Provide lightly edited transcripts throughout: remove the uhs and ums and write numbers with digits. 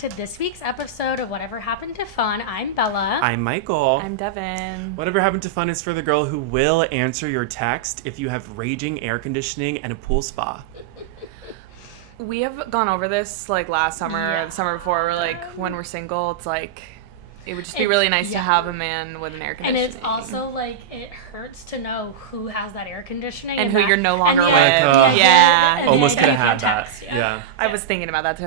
to this week's episode of Whatever Happened to Fun. I'm Bella. I'm Michael. I'm Devin. Whatever Happened to Fun is for the girl who will answer your text if you have raging air conditioning and a pool spa. We have gone over this like last summer, the summer before. We're like, when we're single, it's like, it would just be really nice to have a man with an air conditioning. And it's also like, it hurts to know who has that air conditioning. And who you're no longer with. Almost could have had that. Yeah. I was thinking about that too.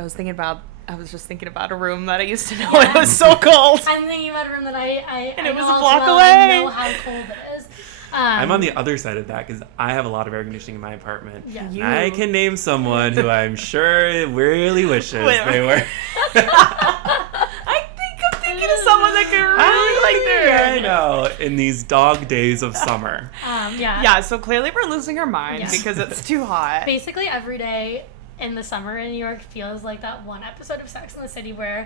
I was just thinking about a room that I used to know and it was so cold. I'm thinking about a room that and it was know a block well, away. I know how cold it is. I'm on the other side of that because I have a lot of air conditioning in my apartment. Yeah. And I can name someone who I'm sure really wishes they were. I'm thinking of someone that could really like their I know, in these dog days of summer. Yeah, so clearly we're losing our minds because it's too hot. Basically every day in the summer in New York feels like that one episode of Sex and the City where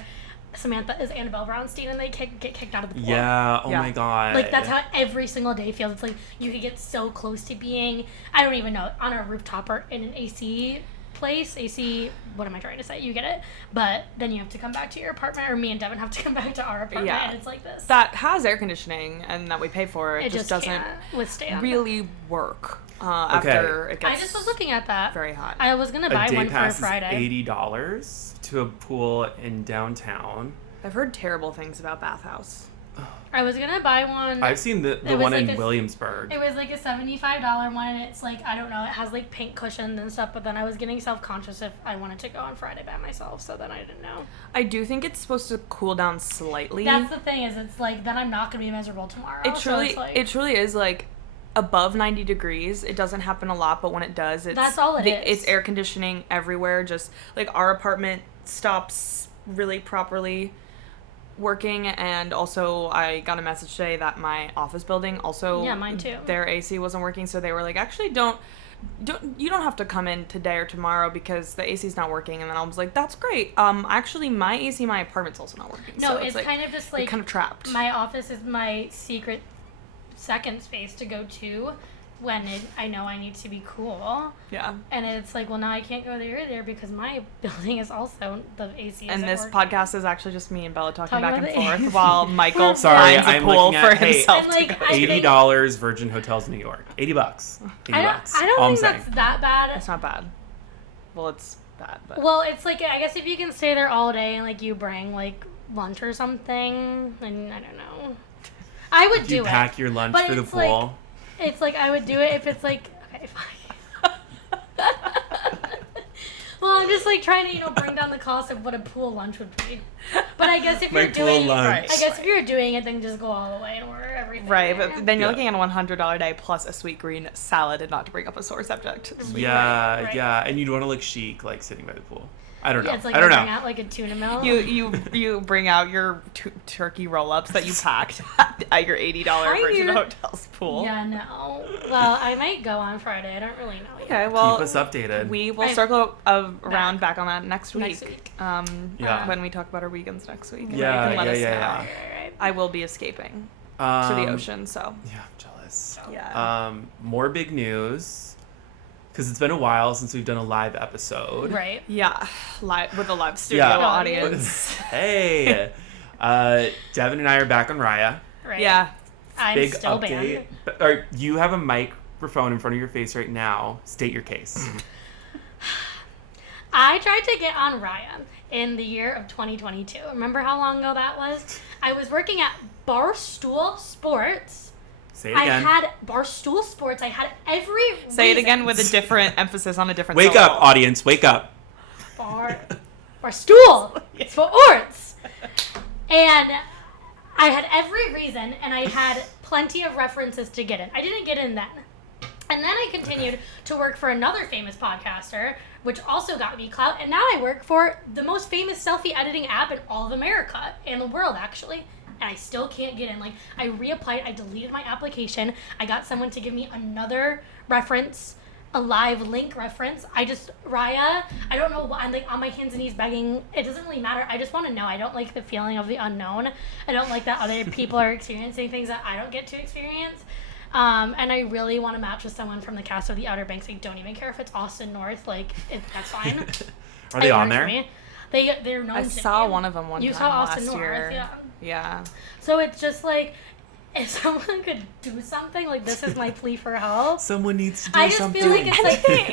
Samantha is Annabelle Brownstein and they get kicked out of the pool. Yeah, oh my god. Like, that's how every single day feels. It's like you could get so close to being, I don't even know, on a rooftop or in an AC place. AC, what am I trying to say? You get it? But then you have to come back to your apartment, or me and Devin have to come back to our apartment, and it's like this. That has air conditioning and that we pay for. It just doesn't withstand. really work after it gets I just was looking at that. Very hot. I was going to buy one for a Friday. $80 to a pool in downtown. I've heard terrible things about Bathhouse. I was going to buy one. I've seen the one in Williamsburg. It was like a $75 one, and it's like, I don't know, it has like pink cushions and stuff, but then I was getting self-conscious if I wanted to go on Friday by myself, so then I didn't know. I do think it's supposed to cool down slightly. That's the thing, is it's like, then I'm not going to be miserable tomorrow. It truly is like above 90 degrees. It doesn't happen a lot, but when it does, that's all it is. It's air conditioning everywhere. Just like our apartment stops really properly working, and also I got a message today that my office building also, mine too, their AC wasn't working, so they were like, actually you don't have to come in today or tomorrow because the AC's not working. And then I was like, that's great. Actually my AC in my apartment's also not working. No, so it's like, kind of just like kind of trapped. My office is my secret second space to go to when I know I need to be cool. Yeah. And it's like, well, now I can't go there because my building is also, the AC and this podcast is actually just me and Bella talking back and forth AC. while Michael finds a pool for himself to go. $80 Virgin Hotels New York. $80. $80. I don't think that's that bad. It's not bad. Well, it's bad, but... Well, it's like, I guess if you can stay there all day and like you bring like lunch or something, and I don't know. I would do it. You pack your lunch for the pool. Like, it's like, I would do it if it's like, okay, fine. Well, I'm just like trying to, bring down the cost of what a pool lunch would be. But I guess if you're doing it, if you're doing it, then just go all the way and order everything. Right, but then you're looking at a $100 day plus a sweet green salad, and not to bring up a sore subject. Yeah, and you'd want to look chic, like sitting by the pool. I don't know. It's like I don't know. Bring out like a tuna melt. You bring out your turkey roll-ups that you packed at your $80 Virgin Hotels pool. Yeah, no. Well, I might go on Friday. I don't really know yet. Okay, well, keep us updated. We will circle around back on that next week. When we talk about our weekends next week. Yeah. Right. I will be escaping to the ocean, so. Yeah, I'm jealous. Yeah. More big news. Because it's been a while since we've done a live episode. Right. Yeah. With a live studio audience. Hey. Devin and I are back on Raya. Right. Yeah. I'm big still update. banned. You have a microphone in front of your face right now. State your case. I tried to get on Raya in the year of 2022. Remember how long ago that was? I was working at Barstool Sports. Say it again. I had Barstool Sports. I had every reason. Say it again with a different emphasis on a different Wake syllable. up, audience. Wake up. Barstool Sports. And I had every reason, and I had plenty of references to get in. I didn't get in then. And then I continued to work for another famous podcaster, which also got me clout. And now I work for the most famous selfie editing app in all of America, and the world, actually. And I still can't get in. Like, I reapplied, I deleted my application. I got someone to give me another reference, a live link reference. Raya, I don't know, I'm like on my hands and knees begging. It doesn't really matter. I just want to know. I don't like the feeling of the unknown. I don't like that other people are experiencing things that I don't get to experience. And I really want to match with someone from the cast of The Outer Banks. I don't even care if it's Austin North. Like, that's fine. Are they on there? They're known I to saw me. one of them You time saw Austin last North, year. yeah. Yeah. So it's just like, if someone could do something, like, this is my plea for help. Someone needs to do I just something. feel like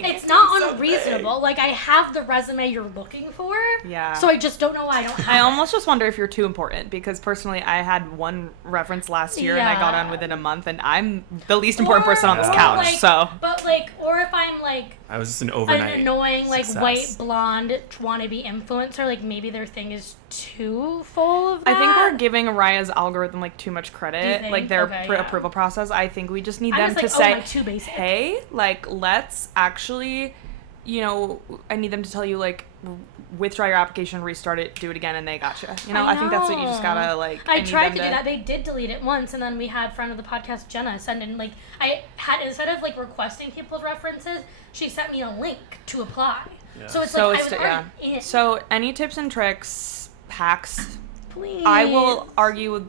it's not unreasonable. Like, I have the resume you're looking for. Yeah. So I just don't know why I don't have I it. almost just wonder if you're too important, because personally I had one reference last year and I got on Yeah. within a month, and I'm the least important person on this or, couch, like, so. But, like, or if I'm, like, I was just an an overnight annoying, like, success. white, blonde, wannabe influencer, like, maybe their thing is too full of that. I think we're giving Raya's algorithm, like, too much credit, think? like, their Okay, yeah. approval process. I think we just need I'm them just to like, say, am I too basic? hey, like, let's actually, you know, I need them to tell you, like, withdraw your application, restart it, do it again, and they gotcha. You know, I think that's what you just gotta, like, I need tried them to do that. They did delete it once, and then we had friend of the podcast, JaNa, send in, like, I had, instead of, like, requesting people's references, she sent me a link to apply. Yeah. So it's So like, it's, I was already in. So, any tips and tricks, hacks, Please. I will argue with,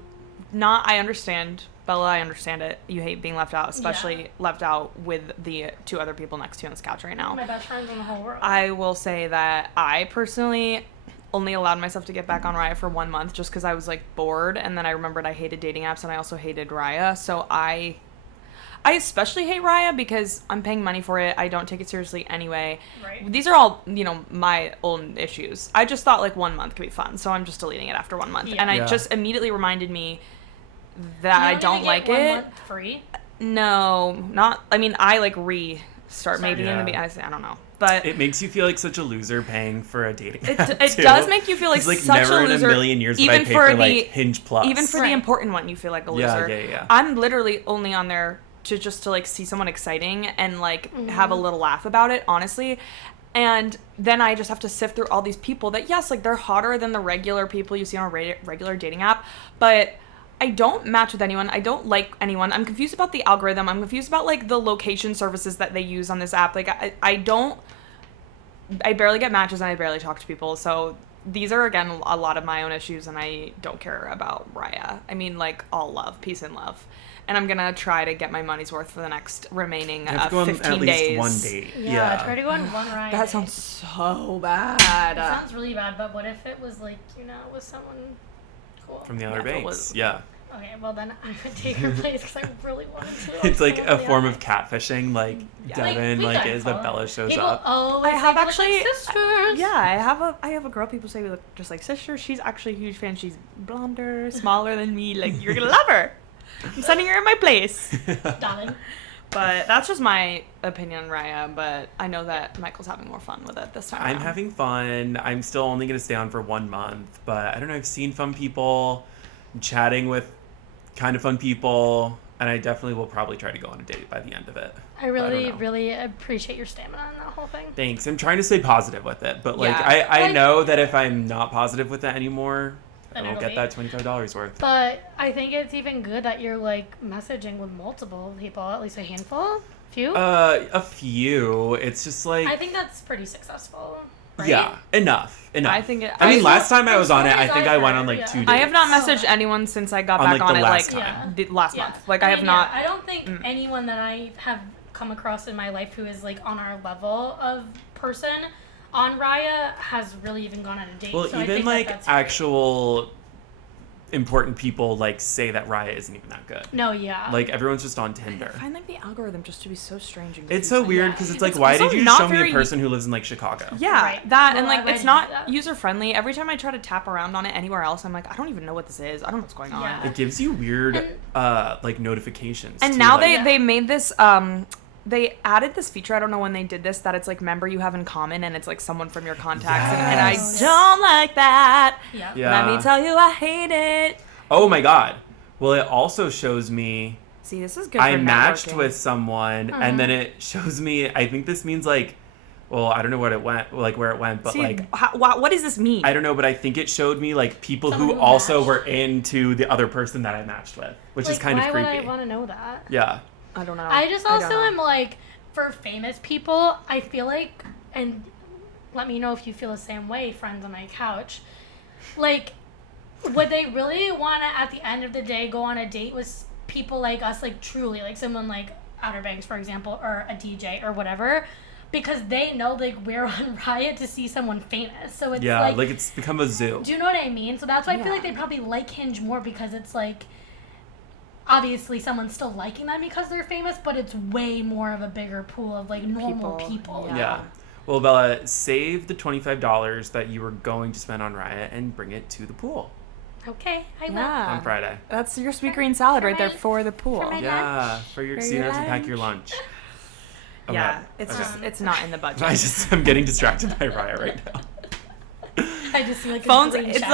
I understand, Bella, I understand it. You hate being left out, especially Yeah. left out with the two other people next to you on this couch right now. My best friends in the whole world. I will say that I personally only allowed myself to get back on Raya for 1 month just because I was, like, bored, and then I remembered I hated dating apps, and I also hated Raya, so I especially hate Raya because I'm paying money for it. I don't take it seriously anyway. Right. These are all, you know, my own issues. I just thought, like, 1 month could be fun, so I'm just deleting it after 1 month. Yeah. And Yeah. it just immediately reminded me that I You don't even like get 1 it. month free. No, not. I mean, I, like, restart maybe in the. Yeah. I don't know, but It makes you feel like such a loser paying for a dating app, it too. does make you feel like, It's like such never a loser. in a million years would even I pay for for, the like, Hinge Plus. even for Right. the important one, you feel like a Yeah, loser. yeah. I'm literally only on there to like see someone exciting and, like, have a little laugh about it, honestly. And then I just have to sift through all these people that, yes, like, they're hotter than the regular people you see on a regular dating app, but I don't match with anyone. I don't like anyone. I'm confused about the algorithm. I'm confused about, like, the location services that they use on this app. Like, I barely get matches and I barely talk to people. So these are, again, a lot of my own issues, and I don't care about Raya. I mean, like, all love, peace and love. And I'm gonna try to get my money's worth for the next remaining You have to go on 15 at least days. one date. Yeah, try to go on one ride. That sounds so bad. It sounds really bad, but what if it was, like, you know, with someone cool? From the Outer Yeah, if it Banks. was- Yeah. Okay, well then I would take her place because I really wanted to. It's like a Totally form on of catfishing, like Devin, we like, gotta is that follow. Bella shows People up. always I say have we look actually- like sisters. Yeah, I have a girl people say we look just like sisters. She's actually a huge fan. She's blonder, smaller than me. Like, you're gonna love her. I'm sending her in my place. Darling. But that's just my opinion on Raya, but I know that Michael's having more fun with it this time I'm around. having fun. I'm still only going to stay on for 1 month, but I don't know. I've seen fun people, I'm chatting with kind of fun people, and I definitely will probably try to go on a date by the end of it. I really, know. really appreciate your stamina on that whole thing. Thanks. I'm trying to stay positive with it, but, like, Yeah. I Like- know that if I'm not positive with it anymore, I Then won't it'll get be- that $25 worth. But I think it's even good that you're, like, messaging with multiple people, at least a handful, few. A few. It's just like, I think that's pretty successful. Right? yeah, enough. I think it, I mean, I- last time I was on it, I stories think I've I went on, heard, like, yeah. 2 dates. I have not Oh. messaged anyone since I got On, back like, on the it, last like, time. the last Yeah. month. Like, I have mean, not. I don't think anyone that I have come across in my life who is, like, on our level of person on Raya has really even gone on a date. Well, so I even, think like, that's great. actual important people, like, say that Raya isn't even that good. No, yeah. Like, everyone's just on Tinder. I find, like, the algorithm just to be so strange and It's so confusing. weird Yeah. because it's like, It's why also did you not show me very- a person who lives in, like, Chicago? Yeah, Right. that, Well, and, like, why it's did you not do that? user-friendly. Every time I try to tap around on it anywhere else, I'm like, I don't even know what this is. I don't know what's going on. Yeah. It gives you weird, And- like, notifications. And too, now like, they made this, they added this feature, I don't know when they did this, that it's, like, member you have in common, and it's, like, someone from your contacts, and I Yes. don't like that. yeah. Yeah. Let me tell you, I hate it. Oh my god. Well, it also shows me See, this is good I for matched networking. with someone, and then it shows me. I think this means, like, well, I don't know what it went, like, where it went, but See, like, what does this mean? I don't know, but I think it showed me, like, people Someone who who also matched. were into the other person that I matched with, which is Like, kind of why creepy. would I want to know that? Yeah. I don't know. I just don't also know. am like, for famous people, I feel like, and let me know if you feel the same way, friends on my couch, like, would they really want to, at the end of the day, go on a date with people like us, like, truly, like someone like Outer Banks, for example, or a DJ or whatever, because they know like we're on Raya to see someone famous. So it's like it's become a zoo. Do you know what I mean? So that's why I feel like they probably like Hinge more, because it's like obviously someone's still liking them because they're famous, but it's way more of a bigger pool of like normal people. Yeah. Well, Bella, save the $25 that you were going to spend on Raya and bring it to the pool. Okay, I will. On Friday. That's your sweet green salad right there for the pool. For my lunch. For your, so you don't have to pack your lunch. Okay. Yeah, it's not in the budget. I'm getting distracted by Raya right now. I just see like phones. A green It's check.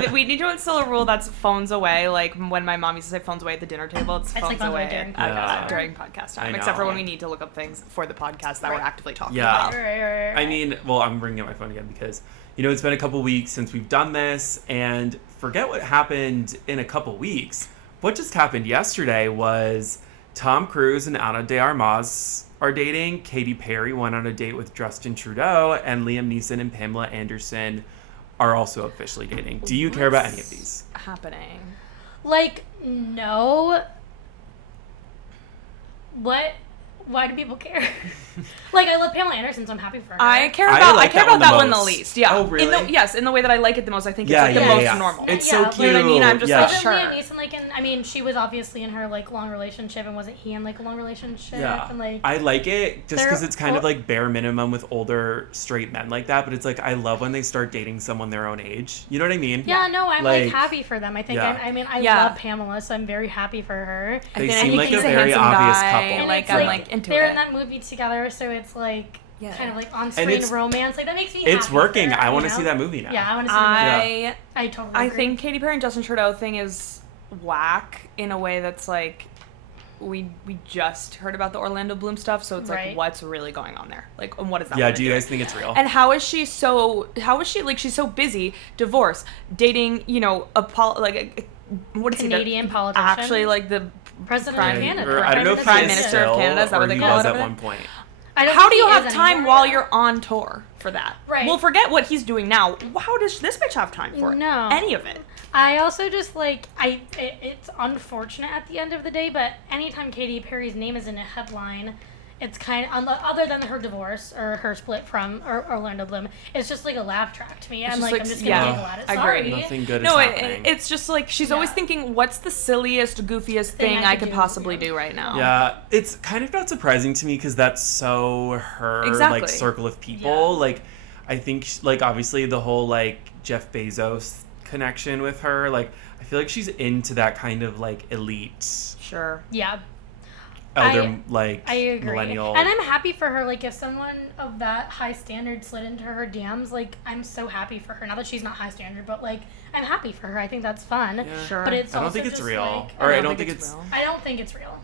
like we need to instill a rule that's phones away. Like when my mom used to say phones away at the dinner table, it's phones like away during podcast time. I Except for know. when we need to look up things for the podcast that we're actively talking Yeah. about. Right. I mean, well, I'm bringing up my phone again because, it's been a couple weeks since we've done this, and forget what happened in a couple weeks. What just happened yesterday was Tom Cruise and Ana de Armas are dating. Katy Perry went on a date with Justin Trudeau, and Liam Neeson and Pamela Anderson are also officially dating. Do you care about any of these? Happening. Like, no. What? Why do people care? Like, I love Pamela Anderson, so I'm happy for her. I care about that one the most. least. Yeah. Oh, really? In the way that I like it the most. I think it's like the most normal. It's so cute. You know what I mean? I'm just like, Wasn't sure. Liam Neeson like in? I mean, she was obviously in her like long relationship, and wasn't he in like a long relationship? Yeah. And, like, I like it just because it's kind of like bare minimum with older straight men like that. But it's like I love when they start dating someone their own age. You know what I mean? Yeah. No, I'm like happy for them. I think. Yeah. I love Pamela, so I'm very happy for her. They I seem think like he's a very handsome obvious guy. couple. And Like it's I'm like into they're it. in that movie together, so it's like kind of like on-screen it's- romance. Like that makes me happy. It's working. for her, I want to you see know? that movie now. Yeah, I want to see the movie. I totally I agree. think Katy Perry and Justin Trudeau thing is whack in a way that's like we just heard about the Orlando Bloom stuff, so it's like what's really going on there? Like, and what is that? Yeah, do you guys think it's real? And how is she like she's so busy, divorced, dating, what is Canadian he? politician. Actually, like the President of Canada. Or I don't know if Prime he is Minister of still, Canada, is that or what they he call was it at over one point. How do you have time while you're on tour for that? Right. Well, forget what he's doing now. How does this bitch have time for No. any of it? I also just like it's unfortunate at the end of the day, but anytime Katy Perry's name is in a headline, it's kind of other than her divorce or her split from Orlando Bloom, it's just like a laugh track to me. I'm just like, I'm just gonna giggle at it. I Sorry. agree. Nothing good is No, happening. it's just like she's always thinking, what's the silliest, goofiest thing I could possibly do right now? Yeah, it's kind of not surprising to me because that's so her like circle of people. Yeah. Like, I think like obviously the whole like Jeff Bezos connection with her. Like, I feel like she's into that kind of like elite. Sure. Yeah. Elder I agree. millennial. And I'm happy for her. Like, if someone of that high standard slid into her DMs, like, I'm so happy for her. Not that she's not high standard, but like, I'm happy for her. I think that's fun. Yeah. Sure. But it's I don't also think it's just, real. like, Or I don't think it's real. I don't think it's real.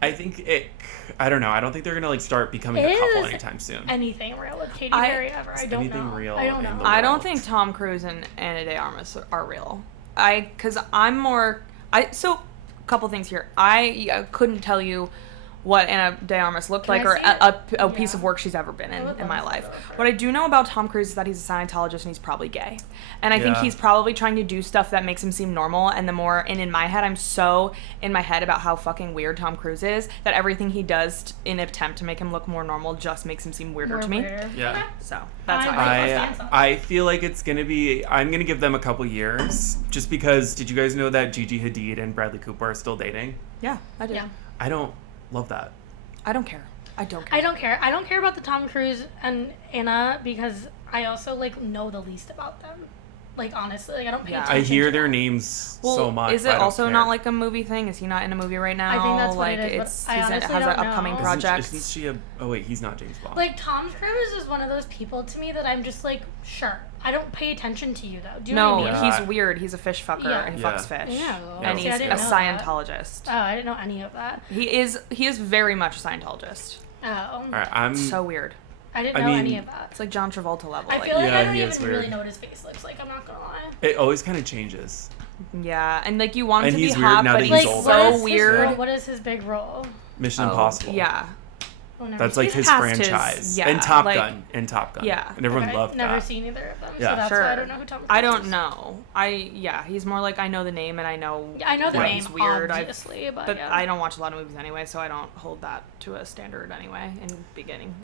I think I don't know. I don't think they're gonna like start becoming a couple anytime soon. Anything real with Katy Perry ever? I don't anything know. real I don't in know. the I don't world. think Tom Cruise and Ana de Armas are real. Because I'm more. So, a couple things here. I couldn't tell you what Ana de Armas looked like or a piece of work she's ever been in my life. What I do know about Tom Cruise is that he's a Scientologist and he's probably gay. And I think he's probably trying to do stuff that makes him seem normal. And in my head, I'm so in my head about how fucking weird Tom Cruise is that everything he does in an attempt to make him look more normal just makes him seem weirder to me. Yeah. So that's how I feel like it's gonna be. I'm gonna give them a couple years, just because. Did you guys know that Gigi Hadid and Bradley Cooper are still dating? Yeah, I do. Yeah. I don't love that. I don't care. I don't care. I don't care about the Tom Cruise and Anna because I also like know the least about them. Like, honestly, like, I don't pay attention. I hear to their them. names Well, so much. is it also not like a movie thing? Is he not in a movie right now? I think that's what like it is, it's but I honestly has don't an upcoming know. project. Isn't she a? Oh wait, he's not James Bond. Like, Tom Cruise is one of those people to me that I'm just like, sure. I don't pay attention to you though. Do you know what I mean? He's weird. He's a fish fucker and he fucks fish. Yeah. And See, he's I a didn't know Scientologist. Oh, I didn't know any of that. He is very much a Scientologist. Oh. All right, I'm so weird. I didn't know any of that. It's like John Travolta level. I feel like I don't he even is really weird. know what his face looks like. I'm not gonna lie. It always kind of changes. Yeah, and like you want him And to be he's weird hot, now but that he's he's older. so weird. What is his big role? Mission Impossible. Yeah. Oh, That's like his franchise. And Top Gun. And Top Gun. Yeah. And everyone loved that. Never seen either of them, Yeah. so that's Sure. why I don't know who Tom Cruise I don't is. know. He's more like I know the name and I know. Yeah, I know the when name, he's weird. obviously, but yeah. I don't watch a lot of movies anyway, so I don't hold that to a standard anyway. In the beginning.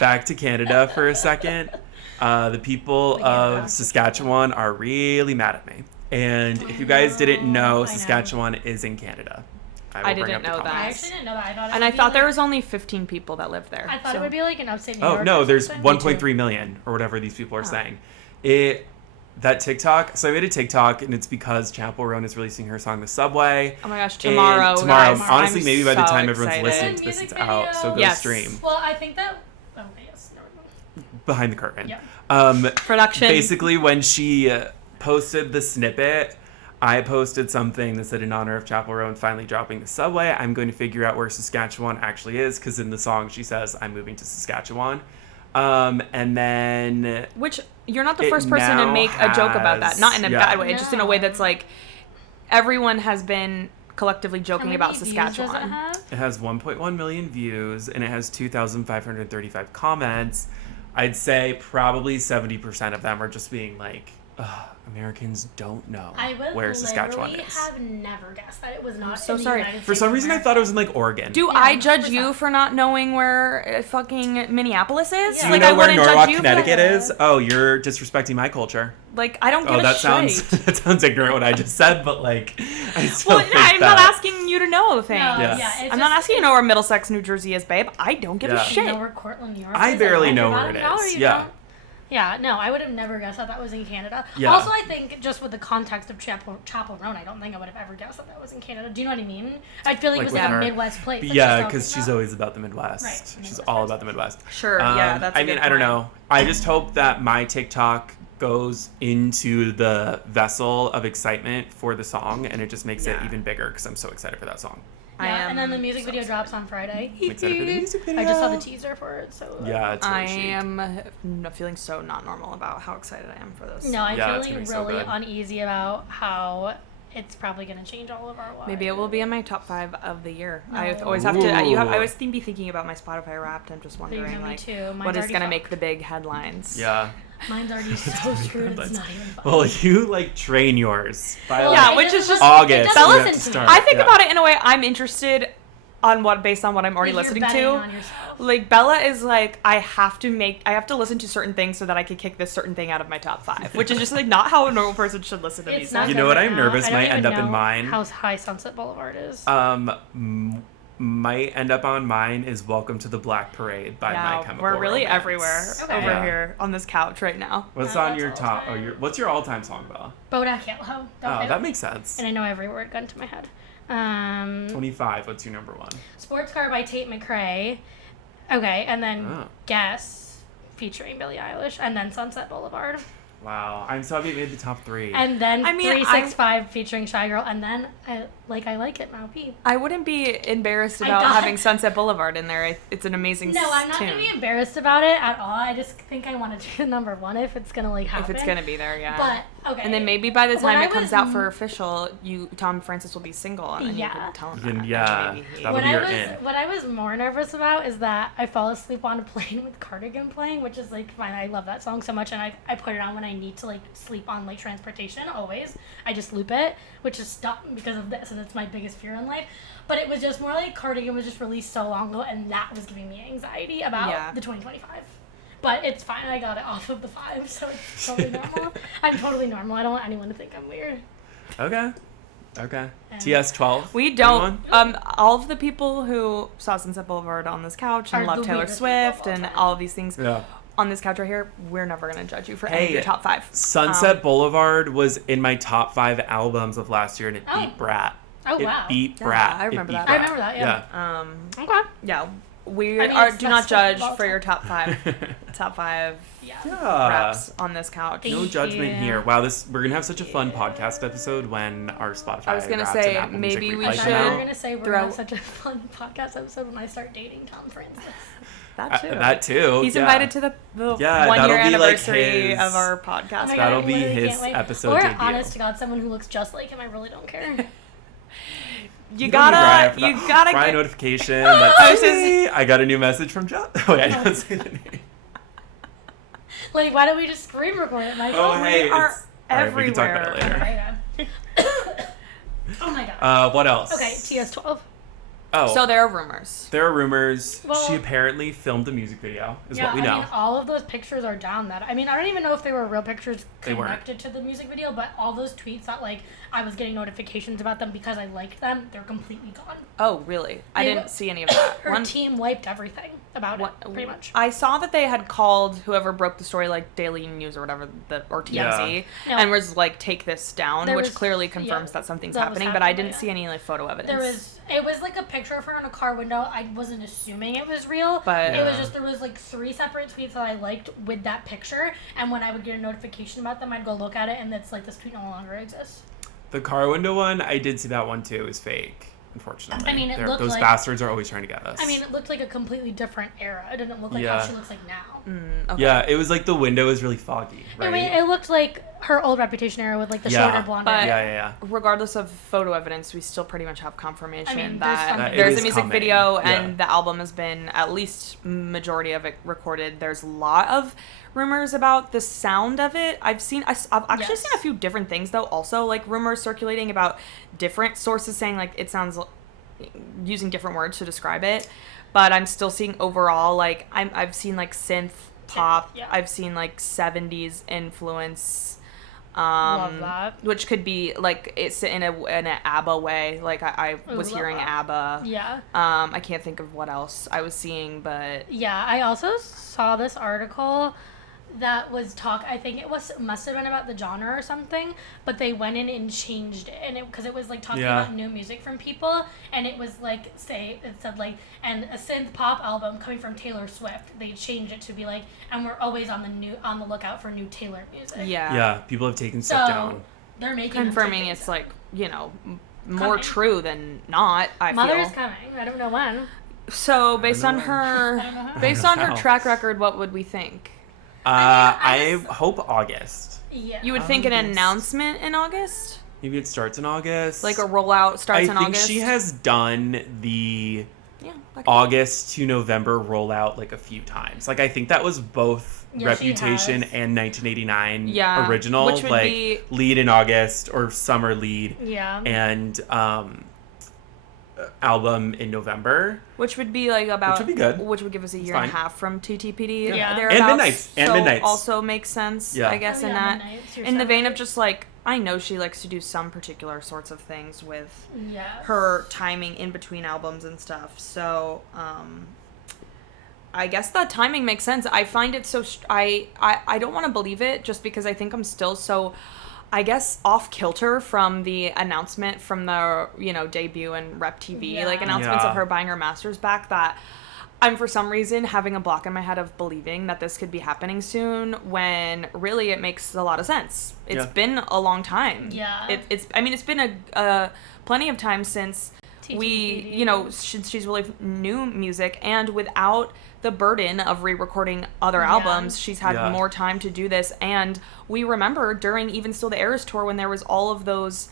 back to Canada for a second. The people of Saskatchewan are really mad at me. And if you guys didn't know, Saskatchewan is in Canada. I didn't know that. I actually didn't know that. I thought there was only 15 people that lived there. I thought it would be like an upstate New York. Oh, no, there's 1.3 million or whatever these people are saying. That TikTok, so I made a TikTok, and it's because Chappell Roan is releasing her song The Subway. Oh my gosh, tomorrow. Honestly, maybe by the so time everyone's excited. listening to this, it's out, so go stream. Well, I think that... Oh, yes. Behind the curtain. Yeah. Production. Basically, when she posted the snippet, I posted something that said, in honor of Chappell Roan finally dropping The Subway, I'm going to figure out where Saskatchewan actually is, because in the song she says, I'm moving to Saskatchewan. And then... Which, you're not the first person to make a joke about that. Not in a bad way, just in a way that's like, everyone has been collectively joking about Saskatchewan. It has 1.1 million views, and it has 2,535 comments. I'd say probably 70% of them are just being like, Americans don't know where Saskatchewan is. I would have never guessed that it was not so in the sorry. United States For some reason, I thought it was in like Oregon. Do I judge you for not knowing where fucking Minneapolis is? Do you know where Norwalk, Connecticut is? Oh, you're disrespecting my culture. Like, I don't give a shit. That sounds ignorant what I just said, but like, I still think I'm not asking you to know things. I'm not asking you to know where Middlesex, New Jersey is, babe. I don't give a shit. You know where Cortland, New York is? I barely know where it is. Yeah, no, I would have never guessed that was in Canada. Yeah. Also, I think just with the context of Chappell Roan, I don't think I would have ever guessed that was in Canada. Do you know what I mean? I feel like it was like a Midwest place. Yeah, because she's always about the Midwest. Right. She's all about the Midwest. Sure, that's a good I don't know. I just hope that my TikTok goes into the vessel of excitement for the song, and it just makes it even bigger because I'm so excited for that song. Yeah, and then the music video drops on Friday. I'm excited for the music video. I just saw the teaser for it, so... Yeah, it's really I chic. am feeling so not normal about how excited I am for this. No, I'm feeling really uneasy about how it's probably going to change all of our lives. Maybe it will be in my top 5 of the year. No. I always have to... I always be thinking about my Spotify Wrapped. I'm just wondering, like, what is going to make the big headlines. Yeah. Mine's already so screwed, it's not even fun. Well, you, like, train yours. By, which is just... August. I think about it in a way I'm interested based on what I'm already listening to. Like, Bella is like, I have to listen to certain things so that I could kick this certain thing out of my top 5, which is just like not how a normal person should listen to music. You know what I'm nervous might end up in mine? How high Sunset Boulevard is. Might end up on mine is Welcome to the Black Parade by My Chemical We're really Romance. Everywhere over here on this couch right now. What's on your top? What's your all-time song, Bella? Bodak Yellow. That makes sense. And I know every word gun to my head. 25. What's your number 1? Sports Car by Tate McRae. Okay, and then Guess featuring Billie Eilish, and then Sunset Boulevard. Wow, I'm so happy it made the top 3. And then 365 featuring Shy Girl, and then I Like It Now P. I wouldn't be embarrassed about having Sunset Boulevard in there. It's an amazing tune. No, I'm not going to be embarrassed about it at all. I just think I want to do number 1 if it's going to happen. If it's going to be there, yeah. But, okay. And then maybe by the time it comes out for official, Tom Francis will be single, and then you can tell him that. That'll be your in. What I was more nervous about is that I fall asleep on a plane with Cardigan playing, which is, like, fine. I love that song so much, and I put it on when I need to, like, sleep on, like, transportation, always. I just loop it, which is stopped because of this, and it's my biggest fear in life. But it was just more like Cardigan was just released so long ago, and that was giving me anxiety about the 2025. But it's fine. I got it off of the 5, so it's totally normal. I'm totally normal. I don't want anyone to think I'm weird. Okay. TS12. We don't. All of the people who saw Sunset Boulevard on this couch and love Taylor Swift and all of these things on this couch right here, we're never going to judge you for any of your top 5. Sunset Boulevard was in my top 5 albums of last year, and it beat Brat. Oh, wow. It beat Brat. I remember that. I remember that, yeah. Okay. Yeah. We do not judge for your top 5. Top 5 raps on this couch. No judgment here. Wow, we're gonna have such a fun podcast episode when our Spotify. I was gonna say maybe we should. We're gonna say we're gonna have such a fun podcast episode when I start dating Tom Francis. That too. He's invited to the 1-year anniversary of our podcast. Oh that'll be his episode or, debut. Honest to God, someone who looks just like him. I really don't care. You gotta Brian get notification. That's me. I got a new message from John. Oh, wait, I don't say the name. Like, why don't we just screen record it, Michael? Oh, hey, we are everywhere. We can talk about it later. Oh my God. What else? Okay, TS12. Oh. So there are rumors. There are rumors. Well, she apparently filmed a music video, is what we know. I mean, all of those pictures are down that. I mean, I don't even know if they were real pictures They weren't. connected to the music video, but all those tweets that, like, I was getting notifications about them because I liked them, they're completely gone. Oh, really? I didn't see any of that. Her team wiped everything about it, pretty much. I saw that they had called whoever broke the story, like, Daily News or whatever, or TMZ, No. and was like, take this down, There which was- clearly confirms that something's happening, but I didn't see any, like, photo evidence. It was like a picture of her on a car window. I wasn't assuming it was real, But- it was just, there was like 3 separate tweets that I liked with that picture, and when I would get a notification about them, I'd go look at it, and it's like, this tweet no longer exists. The car window one, I did see that one too. It was fake, unfortunately. I mean, it looked those like... bastards are always trying to get us. I mean, it looked like a completely different era. It didn't look like Yeah. how she looks like now. Okay. Yeah, it was like the window is really foggy, right? I mean, it looked like her old Reputation era with like the shorter blonde but- hair. Yeah. Regardless of photo evidence, we still pretty much have confirmation I mean, that it there's is a music coming. video Yeah. and the album has been at least majority of it recorded. There's a lot of rumors about the sound of it. I've actually Yes. seen a few different things though. Also, like rumors circulating about different sources saying like it sounds using different words to describe it. But I'm still seeing overall like I've seen like synth pop. Yeah. I've seen like 70s influence. Love that. Which could be like it's in an ABBA way. Like I was love hearing that. ABBA. Yeah. I can't think of what else I was seeing, but Yeah, I also saw this article that was I think it must have been about the genre or something, but they went in and changed it, and because it was like talking Yeah. about new music from people, and it was like it said like, and a synth pop album coming from Taylor Swift. They changed it to be like, and we're always on the lookout for new Taylor music. Yeah, people have taken stuff down. They're making them confirming take it's things like, you know, more Coming. true than not, I down. Mother's feel. coming. I don't know when. So based know on when. her I don't know. based I on don't her know. track record, what would we think? I hope August. Yeah. You would think an August. announcement in August? Maybe it starts in August. Like a rollout starts in I think August? she has done the Yeah. August to November rollout like a few times. Like I think that was both Yeah, she Reputation has. and 1989 Yeah, original, which would like be- lead in August or summer lead, Yeah. and album in November. Which would be like about... Which would be good. Which would give us a year fine. and a half from TTPD. Yeah. And thereabouts. Midnights. And so Midnights. also makes sense, Yeah. I guess, Oh, in yeah, that. Midnights, you're In the so vein of right. just like, I know she likes to do some particular sorts of things with Yes. her timing in between albums and stuff. So, I guess that timing makes sense. I find it so... I don't want to believe it just because I think I'm still so... I guess off kilter from the announcement from the, you know, debut and Rep TV, Yeah. like announcements Yeah. of her buying her masters back, that I'm for some reason having a block in my head of believing that this could be happening soon, when really it makes a lot of sense. It's Yeah. been a long time. Yeah. It's been a plenty of time since TTPD. you know, since she's released new music, and without the burden of re-recording other Yeah. albums, she's had Yeah. more time to do this. And we remember during even still the Eras tour, when there was all of those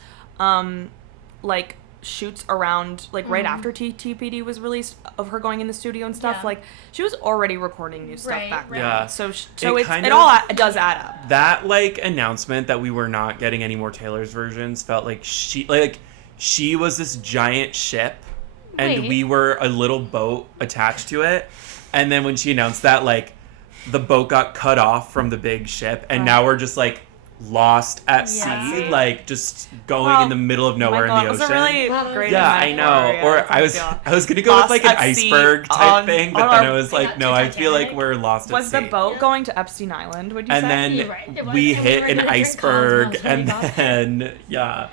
like shoots around like right after TTPD was released of her going in the studio and stuff, Yeah. like she was already recording new stuff Right, back then. Yeah. So kind it of- all does add up. That like announcement that we were not getting any more Taylor's versions felt like she was this giant ship, and Wait. we were a little boat attached to it. And then when she announced that, like, the boat got cut off from the big ship, and now we're just like lost at Yeah. sea, like just going Well, in the middle of nowhere Michael, in that the was ocean. a really Well, great Yeah, I metaphor, know. yeah, Or that's how I was gonna go with Lost like an at sea iceberg type on- thing, but on then our- I was like, Yeah, no, to I feel like Titanic. we're lost Was at the sea. boat Yeah. going to Epstein Island, would you And say? then You're right. It was- we and we hit were an gonna drink iceberg, Cosmos and really bad. then yeah.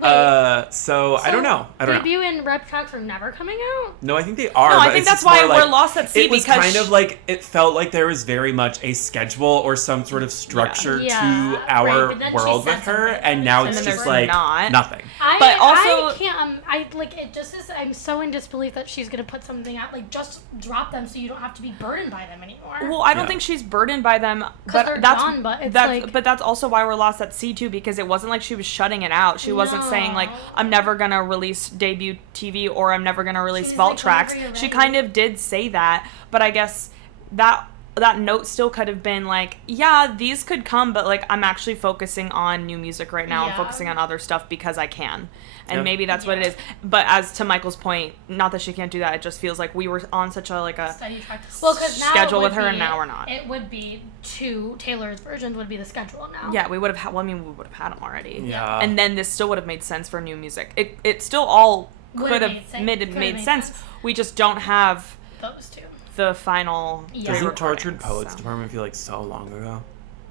Wait. So I don't know. Debut and Rep tracks are never coming out? No, I think they are. No, I but think it's that's just more why we're like- lost at sea, It was because kind of like it felt like there was very much a schedule or some sort of structure Yeah, to right, our but then she world said with her, something and now about it. it's And then just there's like not. nothing. But also- I can't. I like it. Just is. I'm so in disbelief that she's gonna put something out. Like, just drop them so you don't have to be burdened by them anymore. Well, I don't Yeah. think she's burdened by them, 'Cause but they're that's gone, but it's that's like- but that's also why we're lost at sea too, because it wasn't like she was shutting it out. She wasn't saying like, No. I'm never gonna release debut TV or I'm never gonna release She's vault like, tracks. whenever you're She ready. kind of did say that, but I guess that that note still could have been like, yeah, these could come, but like I'm actually focusing on new music right now. I'm focusing on other stuff because I can. And maybe that's what it is. But as to Michael's point, not that she can't do that, it just feels like we were on such a like a steady track. Well, because now schedule with her, and now we're not. It would be Taylor's versions would be the schedule now. Yeah, we would have had. Well, I mean, we would have had them already. Yeah. And then this still would have made sense for new music. It still all could have made sense. We just don't have those two. The final. Yeah. Doesn't Tortured Poets Department feel like so long ago?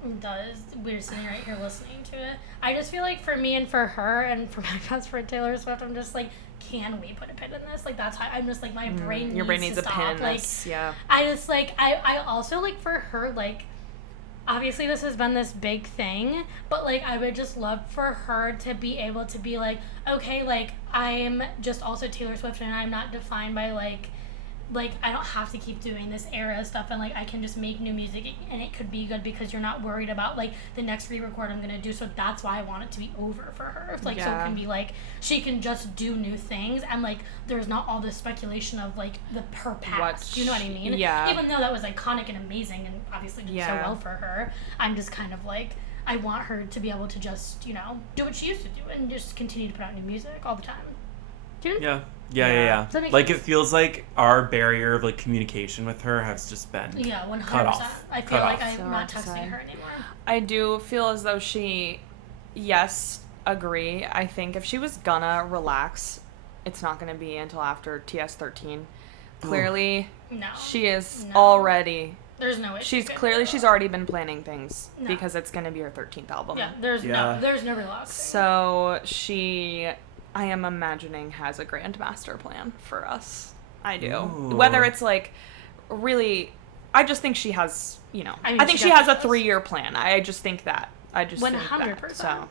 It does. We're sitting right here listening to it. I just feel like for me and for her and for my best friend Taylor Swift, I'm just like, can we put a pin in this? Like, that's how I'm just like, my brain Your brain needs to a stop. pin in like, this. Yeah. I just like, I also like for her, like, obviously this has been this big thing, but like I would just love for her to be able to be like, okay, like I'm just also Taylor Swift and I'm not defined by like I don't have to keep doing this era stuff, and like I can just make new music and it could be good because you're not worried about like the next re-record I'm gonna do. So that's why I want it to be over for her. Like so it can be like she can just do new things and like there's not all this speculation of like her past. Do you know what I mean? Yeah. Even though that was iconic and amazing and obviously did so well for her, I'm just kind of like I want her to be able to just, you know, do what she used to do and just continue to put out new music all the time. Do you know? Yeah. Does that make Like sense? it feels like our barrier of like communication with her has just been 100%. cut off. I feel like So I'm not texting her anymore. I do feel as though she, agree. I think if she was gonna relax, it's not gonna be until after TS13. Clearly, No. she is already. There's no way. She's already been planning things because it's gonna be her 13th album. Yeah, there's no relaxing. So I am imagining has a grand master plan for us. I do. Ooh. Whether it's like really, I just think she has, you know, I think she has a 3-year plan. I just think that. I just 100%. think that. So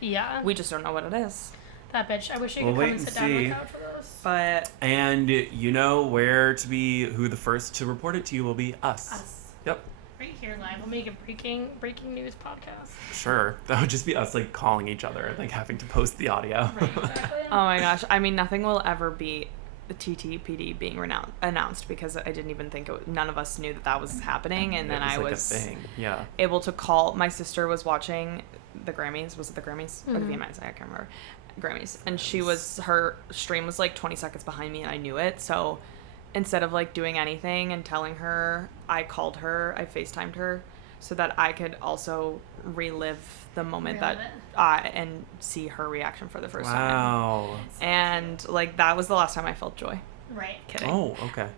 yeah. we just don't know what it is. That bitch. I wish you We'll could wait come and and sit down on see. the couch with us. But And you know where to be, who the first to report it to you will be us. Yep. Right here live. We'll make a breaking news podcast. Sure. That would just be us like calling each other and like having to post the audio. Right, exactly. oh my gosh, I mean nothing will ever beat the TTPD being announced because I didn't even think none of us knew that was happening, and then I like was a thing. Yeah. able to call. My sister was watching the Grammys. Was it the Grammys or the VMAs? I can't remember. Grammys, and her stream was like 20 seconds behind me, and I knew it. So instead of like doing anything and telling her, I called her, I FaceTimed her so that I could also relive the moment and see her reaction for the first time. Wow. And like that was the last time I felt joy. Right. Kidding. Oh, okay.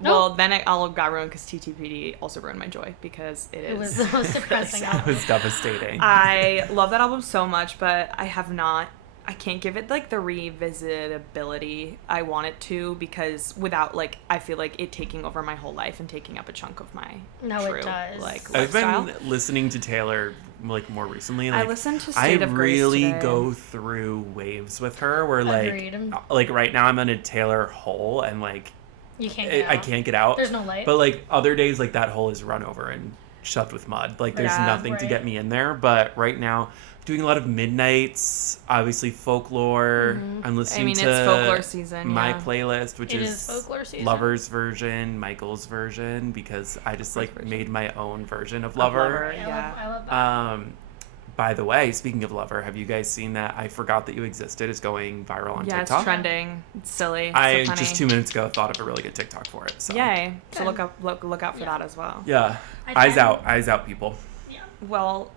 Well, then it all got ruined because TTPD also ruined my joy because it was the most depressing It album. was devastating. I love that album so much, but I can't give it like the revisitability I want it to, because without like I feel like it taking over my whole life and taking up a chunk of my it does. like I've lifestyle. been listening to Taylor like more recently, and I like, listened to State of Grace really today. go through waves with her where Agreed. like right now I'm in a Taylor hole and like You can't get out. I can't get out. There's no light. But like other days, like that hole is run over and shoved with mud. Like there's nothing to get me in there. But right now, I'm doing a lot of midnights, obviously folklore. I'm listening to it's folklore season. my playlist, which It is is folklore season. Lover's version, Michael's version, because I just like made my own version of Lover. I love that. By the way, speaking of Lover, have you guys seen that I Forgot That You Existed is going viral on Yeah, TikTok? it's trending. It's silly. It's I so funny. just 2 minutes ago thought of a really good TikTok for it. So. Yay. So look out for that as well. Yeah. Eyes out, people. Yeah. Well,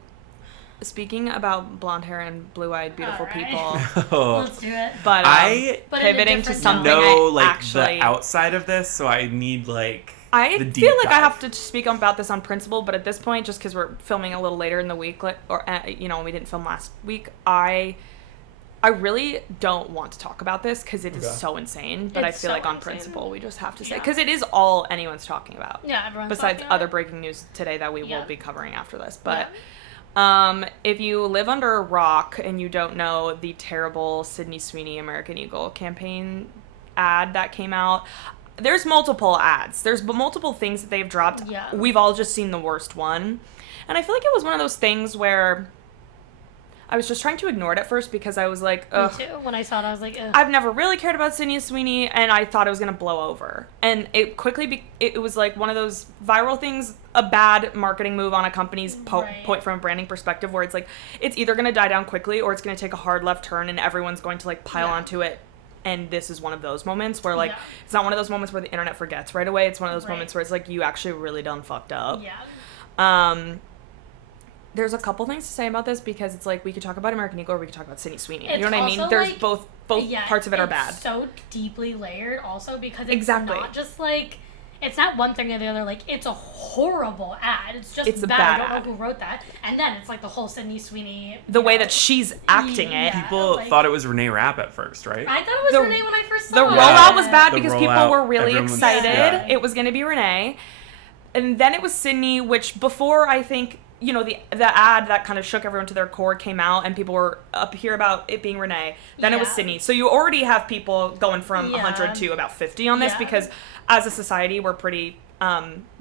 speaking about blonde hair and blue-eyed beautiful people, Let's do it. but I But in a pivoting to different something know I like actually the outside of this, so I need like I the deep feel like I dive. have to speak about this on principle, but at this point, just because we're filming a little later in the week, we didn't film last week, I really don't want to talk about this because it is so insane. But It's I feel so like on insane. principle, we just have to say, Yeah. because it is all anyone's talking about. Yeah, everyone's Besides talking about other it. breaking news today that we will be covering after this, but. Yeah. If you live under a rock and you don't know the terrible Sydney Sweeney American Eagle campaign ad that came out, there's multiple ads. There's multiple things that they've dropped. Yeah. We've all just seen the worst one. And I feel like it was one of those things where I was just trying to ignore it at first because I was like, ugh. Me too. When I saw it, I was like, ugh. I've never really cared about Sydney Sweeney, and I thought it was going to blow over. And it quickly, it was like one of those viral things, a bad marketing move on a company's point from a branding perspective, where it's like, it's either going to die down quickly or it's going to take a hard left turn and everyone's going to like pile onto it. And this is one of those moments where like, it's not one of those moments where the internet forgets right away. It's one of those moments where it's like, you actually really done fucked up. Yeah. There's a couple things to say about this because it's like we could talk about American Eagle or we could talk about Sydney Sweeney. You know what I mean? There's like, both parts of it are bad. It's so deeply layered also because it's not just like, it's not one thing or the other. Like, it's a horrible ad. It's just bad. I don't know who wrote that. And then it's like the whole Sydney Sweeney. The way that she's acting it. People thought it was Reneé Rapp at first, right? I thought it was Reneé when I first saw it. The rollout was bad because people were really excited. It was going to be Reneé. And then it was Sydney, which before I think, you know, the ad that kind of shook everyone to their core came out and people were up here about it being Reneé. Then it was Sydney. So you already have people going from 100 to about 50 on this because as a society we're pretty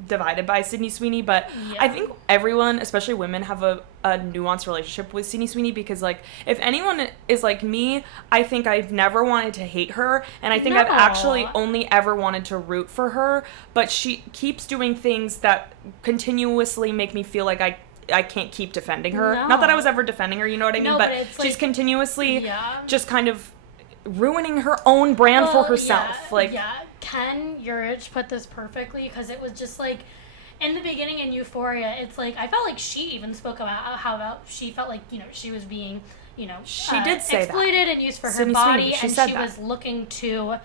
divided by Sydney Sweeney. But I think everyone, especially women, have a nuanced relationship with Sydney Sweeney because, like, if anyone is like me, I think I've never wanted to hate her, and I think I've actually only ever wanted to root for her, but she keeps doing things that continuously make me feel like I can't keep defending her. Not that I was ever defending her, you know what I mean? But she's like, continuously just kind of ruining her own brand for herself. Ken Urich put this perfectly because it was just like, in the beginning in Euphoria, it's like, I felt like she even spoke about how she felt like, you know, she was being, you know, she did say exploited and used for Sydney her body, Sweeney, and she was looking to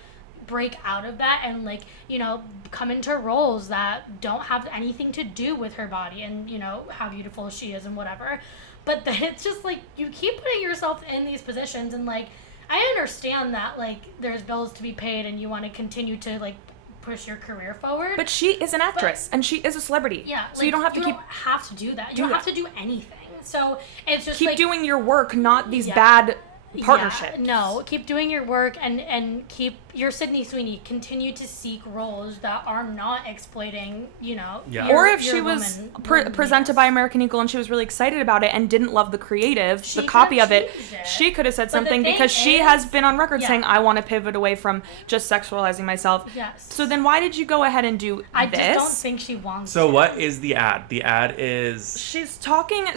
break out of that and, like, you know, come into roles that don't have anything to do with her body and, you know, how beautiful she is and whatever. But then it's just like, you keep putting yourself in these positions, and, like, I understand that, like, there's bills to be paid and you want to continue to, like, push your career forward. But she is an actress and she is a celebrity. Yeah. So you don't have to don't have to do that. You don't have to do anything. So it's just keep doing your work, not these bad partnerships. No, keep doing your work and keep your Sydney Sweeney. Continue to seek roles that are not exploiting, you know. Yeah. Or if she was presented by American Eagle and she was really excited about it and didn't love the creative, the copy of it, she could have said something because she has been on record saying, I want to pivot away from just sexualizing myself. Yes. So then why did you go ahead and do this? I just don't think she wants So to. what is the ad? The ad is... She's talking...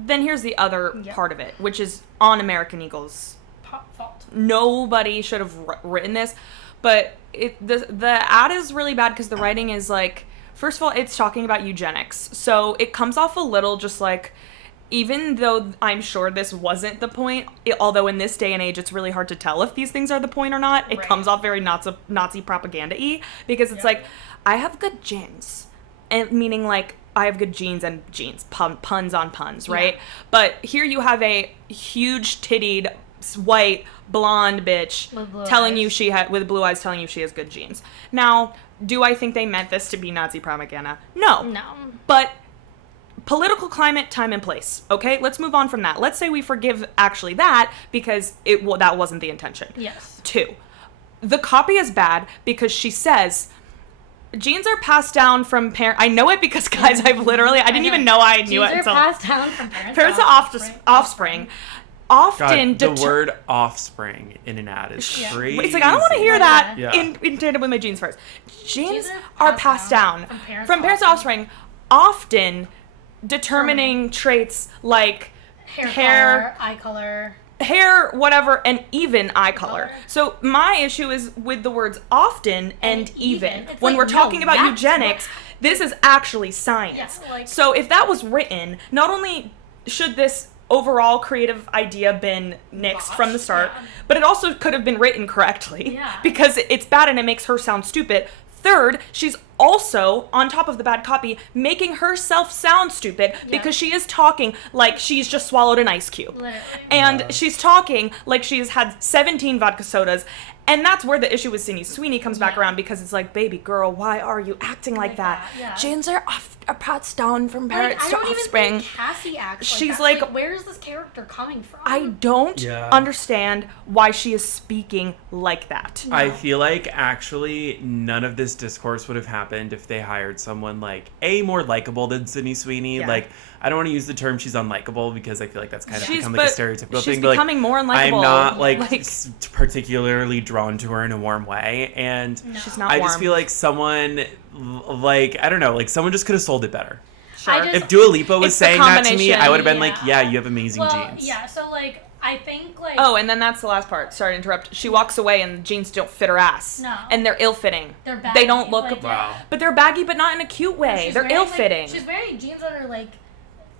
Then here's the other part of it, which is on American Eagle's fault. Nobody should have written this, but the ad is really bad because the writing is like, first of all, it's talking about eugenics, so it comes off a little just like, even though I'm sure this wasn't the point, although in this day and age it's really hard to tell if these things are the point or not, it comes off very Nazi propaganda-y because it's like, I have good genes, and meaning like, I have good genes and genes, puns on puns, right? Yeah. But here you have a huge tittied, white, blonde bitch telling you with blue eyes telling you she has good genes. Now, do I think they meant this to be Nazi propaganda? No. But political climate, time and place, okay? Let's move on from that. Let's say we forgive actually that because that wasn't the intention. Yes. 2, the copy is bad because she says... Genes are passed down from parents. I know it because, guys, I didn't even know I knew it until... Genes are passed down from parents to offspring. Often... God, the word offspring in an ad is crazy. It's like, I don't want to hear that in tandem with my genes first. Genes are passed down from parents to offspring, often determining traits like hair, eye color... hair, whatever, and even eye color. So my issue is with the words often and even. When we're talking about eugenics, this is actually science. Yeah, so if that was written, not only should this overall creative idea been nixed from the start, but it also could have been written correctly because it's bad and it makes her sound stupid. Third, she's also, on top of the bad copy, making herself sound stupid because she is talking like she's just swallowed an ice cube. Literally. And she's talking like she's had 17 vodka sodas And that's where the issue with Sydney Sweeney comes back around, because it's like, baby girl, why are you acting like that? Yeah. Jeans are parts down from parents I to don't offspring. even think Cassie acts like She's that. like, where is this character coming from? I don't understand why she is speaking like that. No. I feel like actually none of this discourse would have happened if they hired someone like more likable than Sydney Sweeney. Yeah. Like, I don't want to use the term she's unlikable because I feel like that's kind of become but like a stereotypical she's thing. But becoming more unlikable. I'm not like particularly drawn to her in a warm way, and she's not. I just feel like someone, like, I don't know, like someone just could have sold it better. Sure. If Dua Lipa was saying that to me, I would have been like, yeah, you have amazing jeans. Yeah, so like I think like oh, and then that's the last part. Sorry to interrupt. She walks away and the jeans don't fit her ass. No. And they're ill-fitting. They're baggy. They don't look like, wow. But they're baggy, but not in a cute way. They're ill-fitting. Like, she's wearing jeans that are like